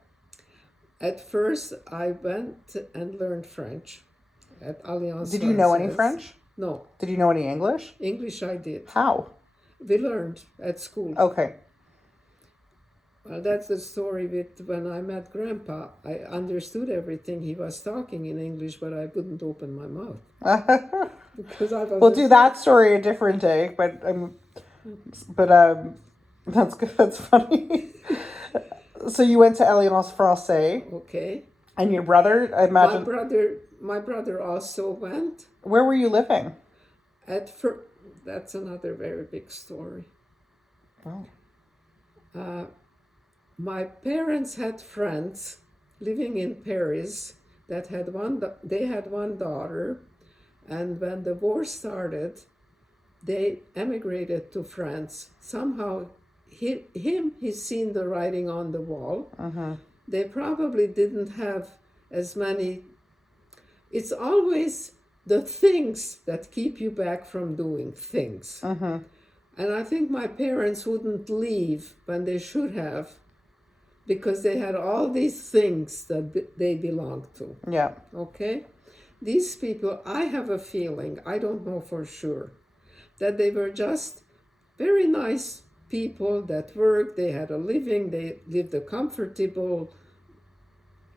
At first, I went and learned French at Alliance. Did you know any French? No. Did you know any English? English I did. How? We learned at school. Okay. Well, that's the story with when I met Grandpa. I understood everything he was talking in English, but I couldn't open my mouth. Because I was We'll do that story a different day, but that's good. That's funny. So you went to Alliance Française. Okay. And your brother, I imagine. My brother also went. Where were you living? That's another very big story. Oh. My parents had friends living in Paris that had one daughter, and when the war started, they emigrated to France. Somehow, he's seen the writing on the wall. They probably didn't have as many. It's always the things that keep you back from doing things. And I think my parents wouldn't leave when they should have, because they had all these things that they belonged to. Yeah. Okay? These people, I have a feeling, I don't know for sure, that they were just very nice people that worked, they had a living, they lived a comfortable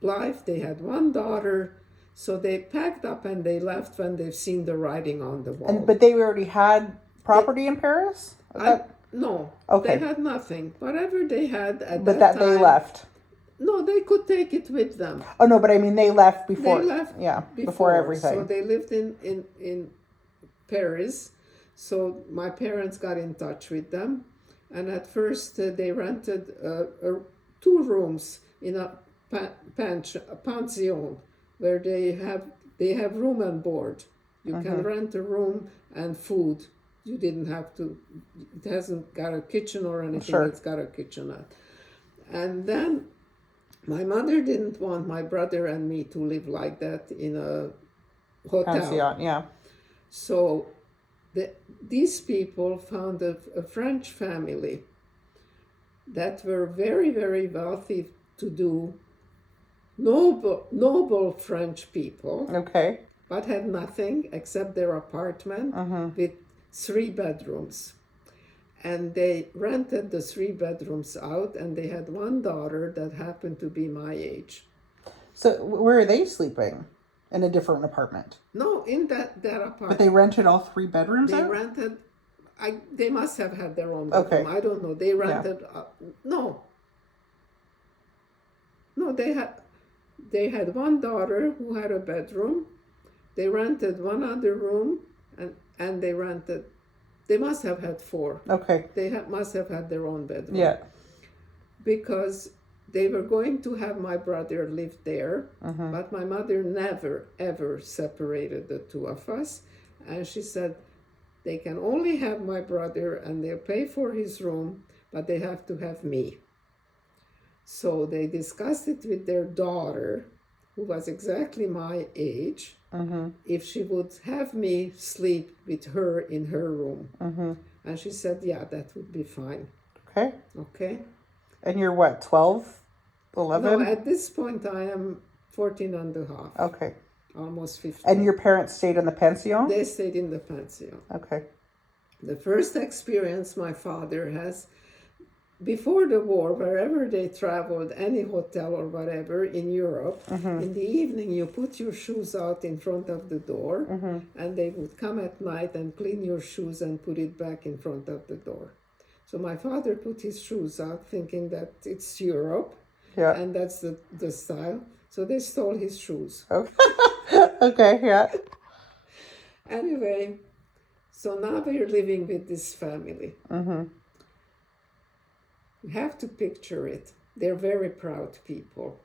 life, they had one daughter. So they packed up and they left when they've seen the writing on the wall. But they already had property in Paris? No, Okay. they had nothing. Whatever they had at But that that time. they left. No, they could take it with them. Oh, no, but I mean, they left before. They left before everything. So they lived in Paris. So my parents got in touch with them. And at first they rented 2 rooms in a pension where they have room and board. You can rent a room and food. You didn't have to. It hasn't got a kitchen or anything. Sure. It's got a kitchenette. And then my mother didn't want my brother and me to live like that in a hotel. Pension, yeah. So these people found a French family that were very, very wealthy to do, noble French people, Okay. but had nothing except their apartment with 3 bedrooms. And they rented the 3 bedrooms out, and they had 1 daughter that happened to be my age. So where are they sleeping? In a different apartment? No, in that apartment. But they rented all 3 bedrooms They out? rented. They must have had their own bedroom. Okay. I don't know. They rented. No. They had 1 daughter who had a bedroom. They rented 1 other room, and they rented. They must have had 4. Okay. They must have had their own bedroom. Yeah. Because they were going to have my brother live there, but my mother never, ever separated the 2 of us. And she said, they can only have my brother and they'll pay for his room, but they have to have me. So they discussed it with their daughter, who was exactly my age, if she would have me sleep with her in her room. And she said, yeah, that would be fine. Okay. Okay? And you're what, 12? 11? No, at this point I am 14 and a half. Okay. Almost 15. And your parents stayed in the pension? They stayed in the pension. Okay. The first experience my father has, before the war, wherever they traveled, any hotel or whatever in Europe, in the evening you put your shoes out in front of the door, and they would come at night and clean your shoes and put it back in front of the door. So my father put his shoes out thinking that it's Europe, Yeah. and that's the style. So they stole his shoes. Okay. Okay, yeah. Anyway, so now we're living with this family. You have to picture it. They're very proud people.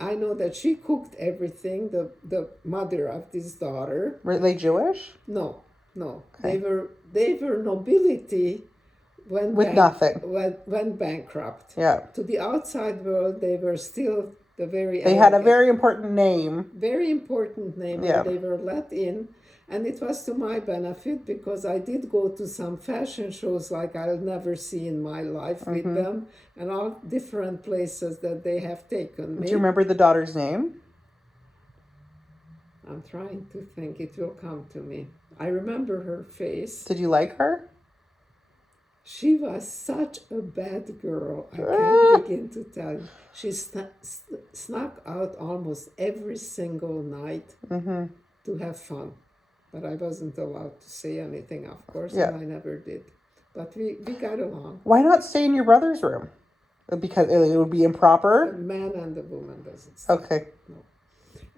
I know that she cooked everything, the mother of this daughter. Were they Jewish? No. Okay. They were nobility when With nothing. When bankrupt. Yeah. To the outside world, they were still the very. They had a very important name. Very important name. Yeah. And they were let in, and it was to my benefit because I did go to some fashion shows like I'll never see in my life with them, and all different places that they have taken me. Do you remember the daughter's name? I'm trying to think. It will come to me. I remember her face. Did you like her? She was such a bad girl. I can't begin to tell you. She snuck out almost every single night to have fun. But I wasn't allowed to say anything, of course, Yeah. and I never did. But we got along. Why not stay in your brother's room? Because it would be A improper? man and a woman doesn't stay. Okay.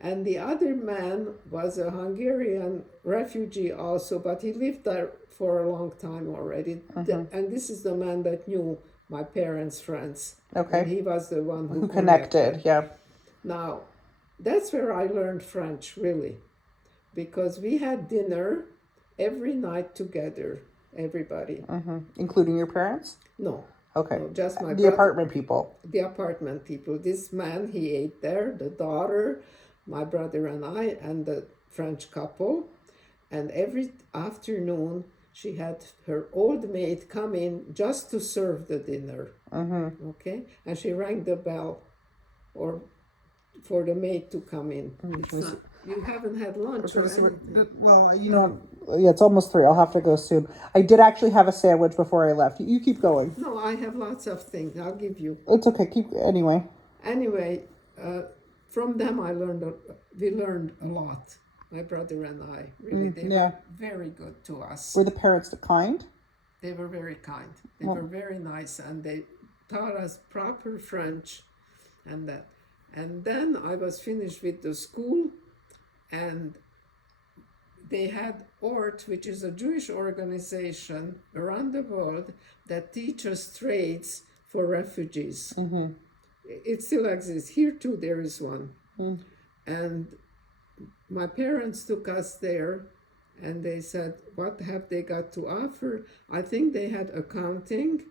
And the other man was a Hungarian refugee also, but he lived there for a long time already. And this is the man that knew my parents' friends. Okay. And he was the one who Connected, yeah. Now, that's where I learned French, really. Because we had dinner every night together, everybody. Including your parents? No, Okay. no, just my The brother. apartment people. The apartment people. This man, he ate there, the daughter, my brother and I, and the French couple. And every afternoon, she had her old maid come in just to serve the dinner. Okay? And she rang the bell or for the maid to come in. It's not, you haven't had lunch or anything. Well, yeah, it's almost 3. I'll have to go soon. I did actually have a sandwich before I left. You keep going. No, I have lots of things. I'll give you. It's okay. Anyway. Anyway, from them we learned a lot. My brother and I, really, they yeah. were very good to us. Were the parents kind? They were very kind. They were very nice, and they taught us proper French and that. And then I was finished with the school, and they had ORT, which is a Jewish organization around the world that teaches trades for refugees. It still exists. Here too, there is one. And my parents took us there, and they said, what have they got to offer? I think they had accounting,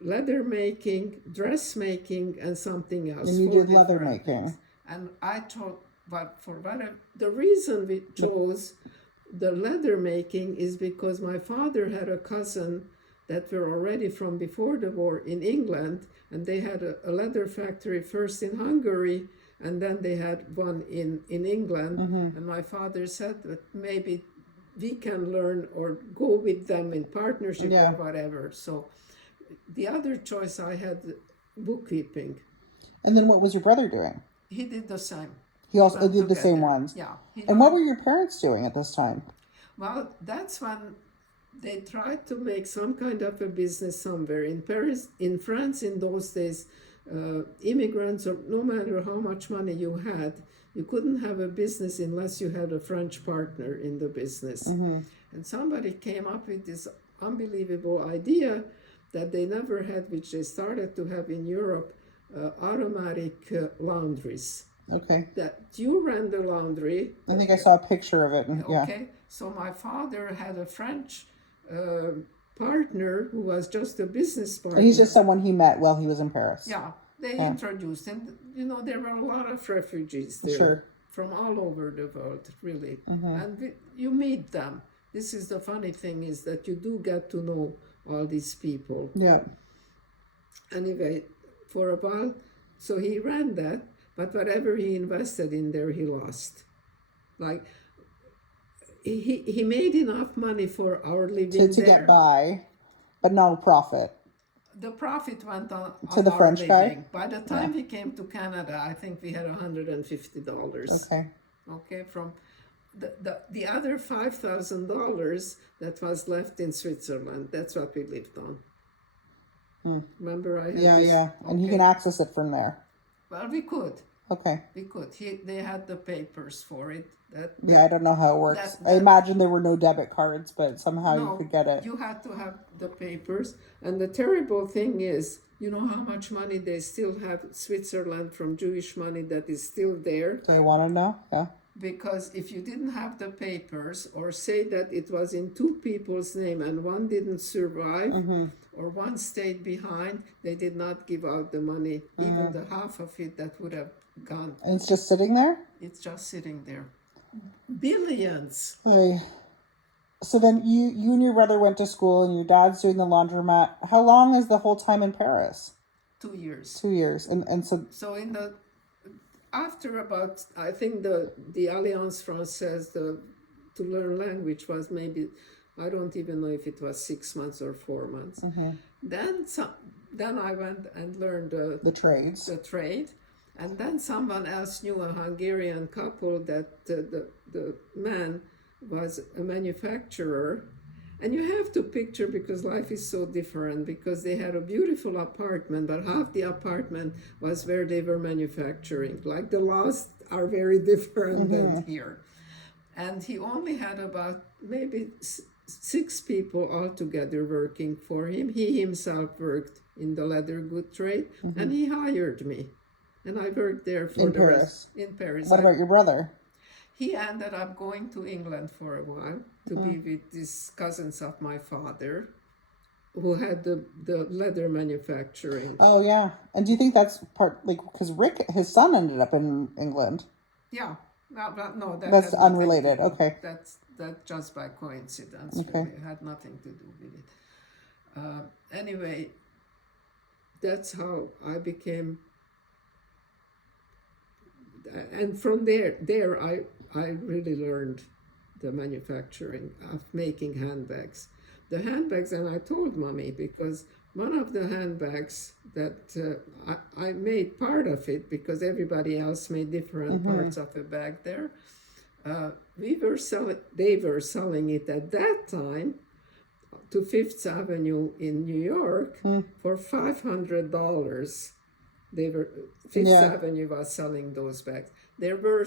leather making, dressmaking, and something else. And you 4 did leather different making. things. And I told, but for whatever, the reason we chose the leather making is because my father had a cousin that were already from before the war in England, and they had a leather factory first in Hungary, and then they had one in England. And my father said that maybe we can learn or go with them in partnership Yeah. or whatever. So the other choice I had, bookkeeping. And then what was your brother doing? He did the same. He also Went did the same together. ones. Yeah. And what were your parents doing at this time? Well, that's when they tried to make some kind of a business somewhere in Paris, in France. In those days, immigrants, or no matter how much money you had, you couldn't have a business unless you had a French partner in the business. And somebody came up with this unbelievable idea that they never had, which they started to have in Europe, automatic laundries. Okay. That you ran the laundry. I think I saw a picture of it. And, yeah. Okay, so my father had a French partner who was just a business partner. And he's just someone he met while he was in Paris. Yeah, they introduced him. You know, there were a lot of refugees there Sure. from all over the world, really. And you meet them. This is the funny thing, is that you do get to know all these people. Yeah. Anyway, for a while, so he ran that, but whatever he invested in there, he lost. Like, he made enough money for our living To there. get by, but no profit. The profit went on To the our French guy? living. By the time he came to Canada, I think we had $150. Okay. Okay, from the other $5,000 that was left in Switzerland, that's what we lived on. Remember I had Yeah, this? yeah. And he Okay. can access it from there. Well, we could. Okay. We could. They had the papers for it. Yeah, I don't know how it works. I that- imagine there were no debit cards, but somehow you could get it. You had to have the papers. And the terrible thing is, you know how much money they still have Switzerland from Jewish money that is still there? Do I want to know? Yeah. Because if you didn't have the papers, or say that it was in 2 people's name and one didn't survive, or one stayed behind, they did not give out the money, even the half of it that would have gone. And it's just sitting there? It's just sitting there. Billions. Oy. So then you and your brother went to school and your dad's doing the laundromat. How long is the whole time in Paris? 2 years. 2 years. And so So after about, I think the Alliance Française, to learn language was maybe, I don't even know if it was 6 months or 4 months. Then I went and learned the trades. the trade, and then someone else knew a Hungarian couple that the man was a manufacturer. And you have to picture, because life is so different, because they had a beautiful apartment, but half the apartment was where they were manufacturing. Like, the laws are very different than here. And he only had about maybe 6 people altogether working for him. He himself worked in the leather good trade, and he hired me. And I worked there for In the Paris. rest. In Paris. What about your brother? He ended up going to England for a while to be with these cousins of my father, who had the leather manufacturing. Oh, yeah. And do you think that's part, like, because Rick, his son ended up in England? Yeah. No, that That's had nothing unrelated. to do- Okay. That's just by coincidence. Okay. Really. It had nothing to do with it. Anyway, that's how I became. And from there I really learned the manufacturing of making handbags. The handbags, and I told Mommy, because one of the handbags that I made part of it because everybody else made different parts of a bag there. They were selling it at that time to Fifth Avenue in New York for $500. Fifth Avenue was selling those bags. There were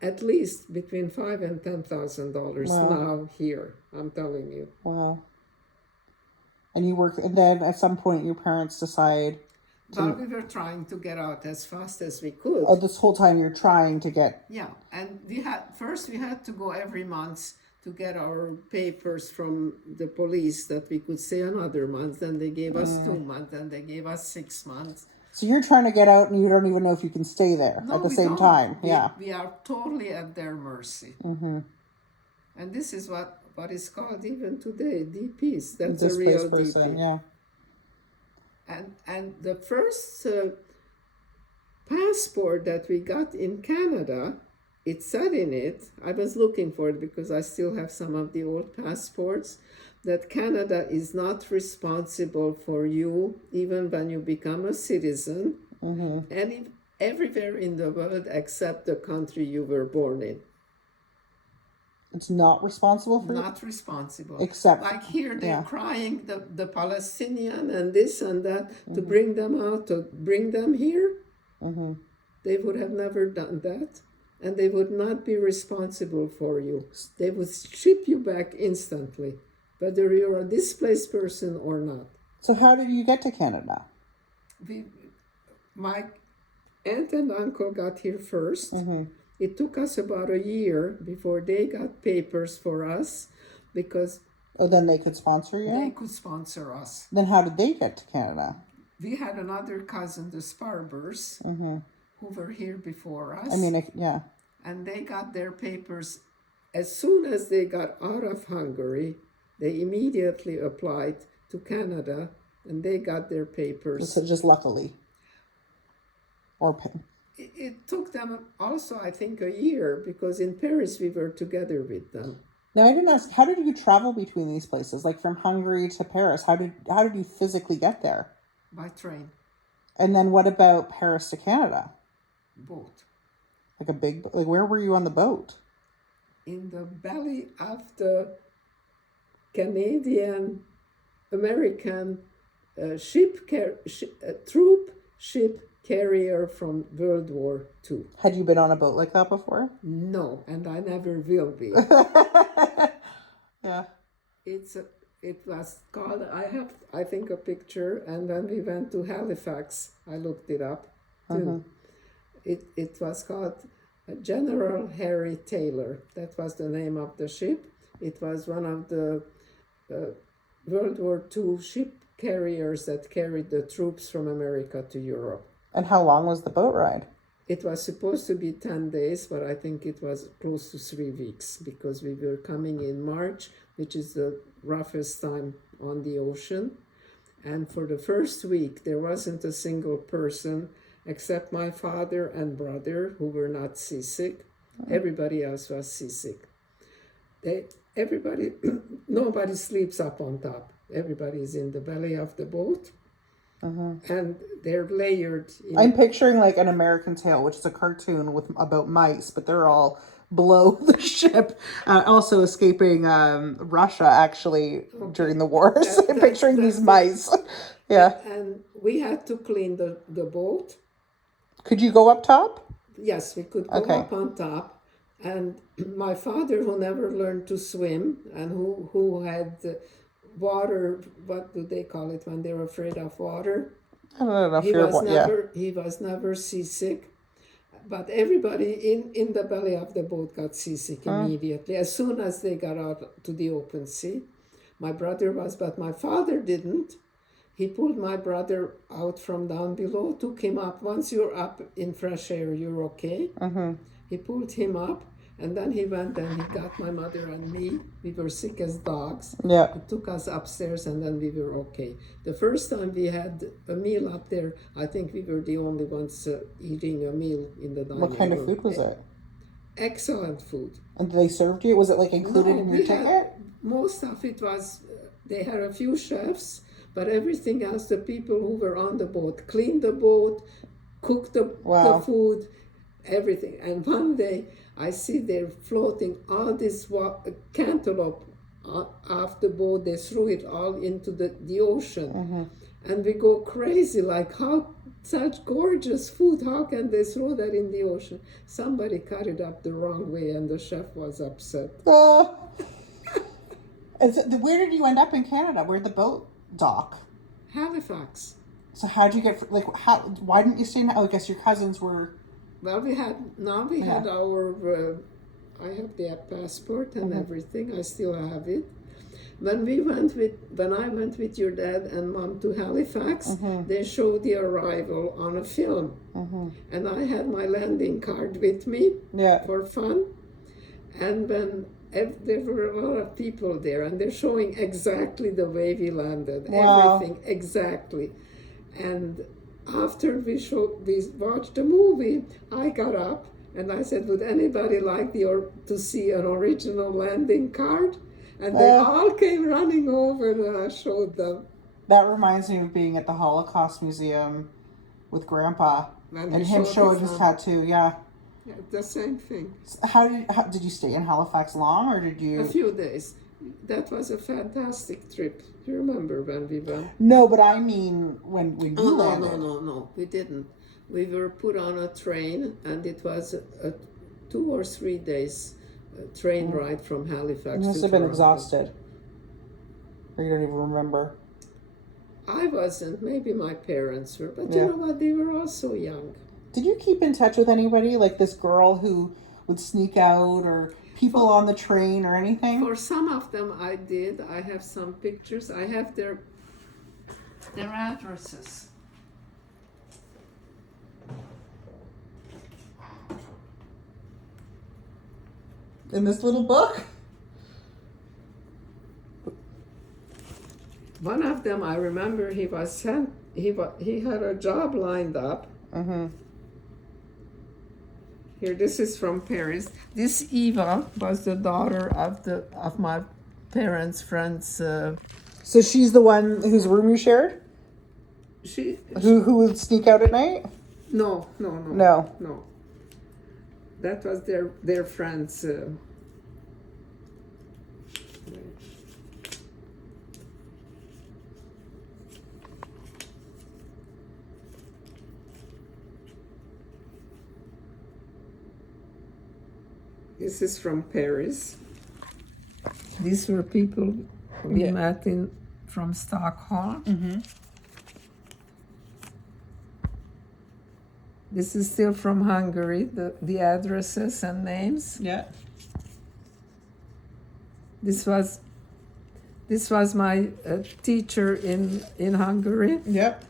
at least between $5,000 and $10,000 now here. I'm telling you. Wow. And and then at some point your parents decide. Well, we were trying to get out as fast as we could. Oh, this whole time you're trying to get. Yeah, and we had to go every month to get our papers from the police that we could stay another month. Then they gave us 2 months, then they gave us 6 months. So you're trying to get out and you don't even know if you can stay there at the same time. We are totally at their mercy. And this is what is called even today, DPs. That's a real person, DP. yeah. And the first passport that we got in Canada, it said in it, I was looking for it because I still have some of the old passports, that Canada is not responsible for you even when you become a citizen, everywhere in the world except the country you were born in. It's not responsible for Not responsible. Except like here they're crying the Palestinian and this and that to bring them out, to bring them here. They would have never done that, and they would not be responsible for you. They would ship you back instantly, whether you're a displaced person or not. So how did you get to Canada? My aunt and uncle got here first. It took us about a year before they got papers for us because... Oh, then they could sponsor you? They could sponsor us. Then how did they get to Canada? We had another cousin, the Sparbers, who were here before us. I mean, And they got their papers. As soon as they got out of Hungary, they immediately applied to Canada, and they got their papers. Just luckily. It took them also, I think, a year, because in Paris we were together with them. Now, I didn't ask, how did you travel between these places? Like from Hungary to Paris, how did you physically get there? By train. And then what about Paris to Canada? Boat. Like where were you on the boat? In the belly of the Canadian-American troop ship carrier from World War II. Had you been on a boat like that before? No, and I never will be. Yeah. It was called, I think, a picture, and when we went to Halifax, I looked it up too. It was called General Harry Taylor. That was the name of the ship. It was one of the World War II ship carriers that carried the troops from America to Europe. And how long was the boat ride? It was supposed to be 10 days, but I think it was close to 3 weeks because we were coming in March, which is the roughest time on the ocean. And for the first week, there wasn't a single person except my father and brother who were not seasick. Everybody else was seasick. Nobody sleeps up on top. Everybody is in the belly of the boat. And they're layered. I'm picturing like an American Tale, which is a cartoon about mice, but they're all below the ship, also escaping Russia actually during the war. So I'm picturing these mice. Yeah. And we had to clean the boat. Could you go up top? Yes, we could go up on top. And my father, who never learned to swim and who had water, what do they call it when they're afraid of water? I don't know. He was never seasick. But everybody in the belly of the boat got seasick immediately, as soon as they got out to the open sea. My brother was, but my father didn't. He pulled my brother out from down below, took him up. Once you're up in fresh air, you're okay. He pulled him up, and then he went and he got my mother and me. We were sick as dogs. Yeah. He took us upstairs, and then we were okay. The first time we had a meal up there, I think we were the only ones eating a meal in the dining room. What kind of food was it? Excellent food. And they served you? Was it like included in your ticket? Most of it was, they had a few chefs, But everything else, the people who were on the boat cleaned the boat, cooked the Wow. food, everything. And one day I see they're floating all this cantaloupe off the boat. They threw it all into the ocean. And we go crazy, like, how such gorgeous food, how can they throw that in the ocean? Somebody cut it up the wrong way and the chef was upset. Oh. Where did you end up in Canada? Where'd the boat dock? Halifax. So how'd you get, why didn't you stay in, I guess your cousins were... Well, we had our, I have their passport and everything. I still have it. When I went with your dad and mom to Halifax, they showed the arrival on a film. And I had my landing card with me for fun. And when there were a lot of people there, and they're showing exactly the way we landed, everything exactly. And after we watched the movie, I got up and I said, would anybody like to see an original landing card? And they all came running over and I showed them. That reminds me of being at the Holocaust Museum with Grandpa and him showing his tattoo. Yeah, the same thing. How did you stay in Halifax long, or did you? A few days. That was a fantastic trip. Do you remember when we went? No, but I mean when you landed. No, we didn't. We were put on a train, and it was a 2 or 3 days train ride from Halifax. You must have been exhausted. Or you don't even remember. I wasn't. Maybe my parents were. But you know what? They were all so young. Did you keep in touch with anybody? Like this girl who would sneak out, or people on the train or anything? For some of them I did. I have some pictures. I have their addresses. In this little book? One of them, I remember, he was sent. He had a job lined up. Here, this is from Paris. This Eva was the daughter of my parents' friends. So she's the one whose room you shared? Who would sneak out at night? No. That was their friends. This is from Paris. These were people we met from Stockholm. This is still from Hungary, the addresses and names. Yeah. This was my teacher in Hungary. Yep.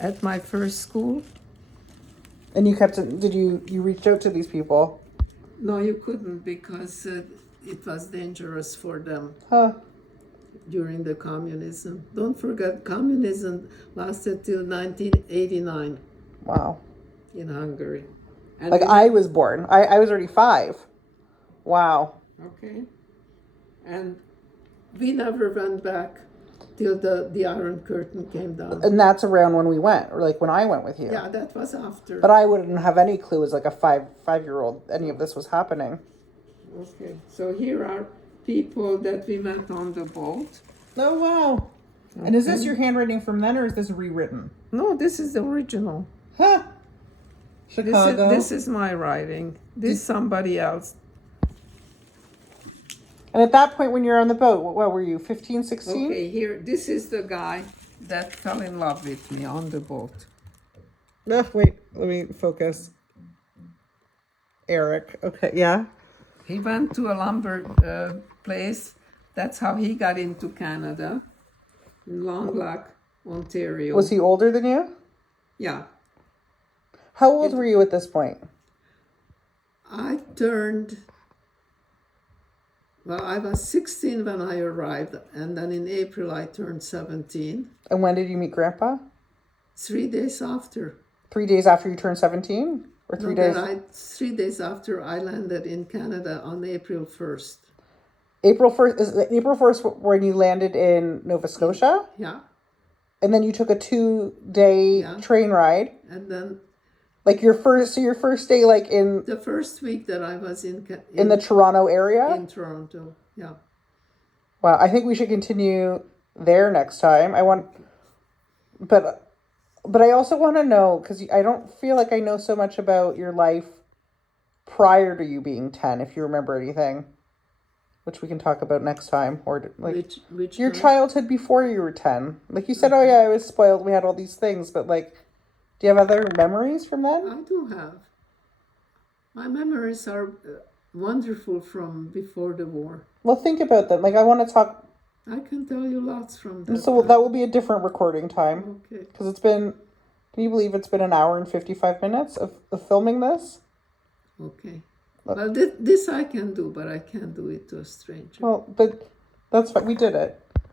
At my first school. And you did you reach out to these people? No, you couldn't, because it was dangerous for them during the communism. Don't forget, communism lasted till 1989. Wow. In Hungary. And I was born. I was already 5. Wow. Okay. And we never went back till the Iron Curtain came down. And that's around when we went, or when I went with you. Yeah, that was after. But I wouldn't have any clue as a 5-year-old any of this was happening. Okay. So here are people that we met on the boat. Oh, wow. Okay. And is this your handwriting from then, or is this rewritten? No, this is the original. Huh. Chicago. This is my writing. This is somebody else. And at that point when you're on the boat, what were you, 15, 16? Okay, here, this is the guy that fell in love with me on the boat. No, wait, let me focus. Eric, okay, yeah. He went to a lumber place. That's how he got into Canada, in Long Lac, Ontario. Was he older than you? Yeah. How old were you at this point? I was 16 when I arrived, and then in April I turned 17. And when did you meet Grandpa? 3 days after. 3 days after you turned 17? Or 3 days? 3 days after I landed in Canada on April 1st. April 1st, is April 1st when you landed in Nova Scotia? Yeah. And then you took a 2-day Yeah. train ride. And then Like your first day, like in the first week that I was in the Toronto area. in Toronto, yeah. Wow, I think we should continue there next time. But I also want to know, because I don't feel like I know so much about your life prior to you being 10, if you remember anything, which we can talk about next time, or like Which your time? childhood before you were 10. Like you said, oh yeah, I was spoiled, we had all these things, but like, do you have other memories from then? I do have. My memories are wonderful from before the war. Well, think about them. Like, I want to talk. I can tell you lots from that. So that will be a different recording time. Okay. Because it's been, can you believe it's been an hour and 55 minutes of filming this? Okay. Well, this I can do, but I can't do it to a stranger. Well, but that's fine. We did it.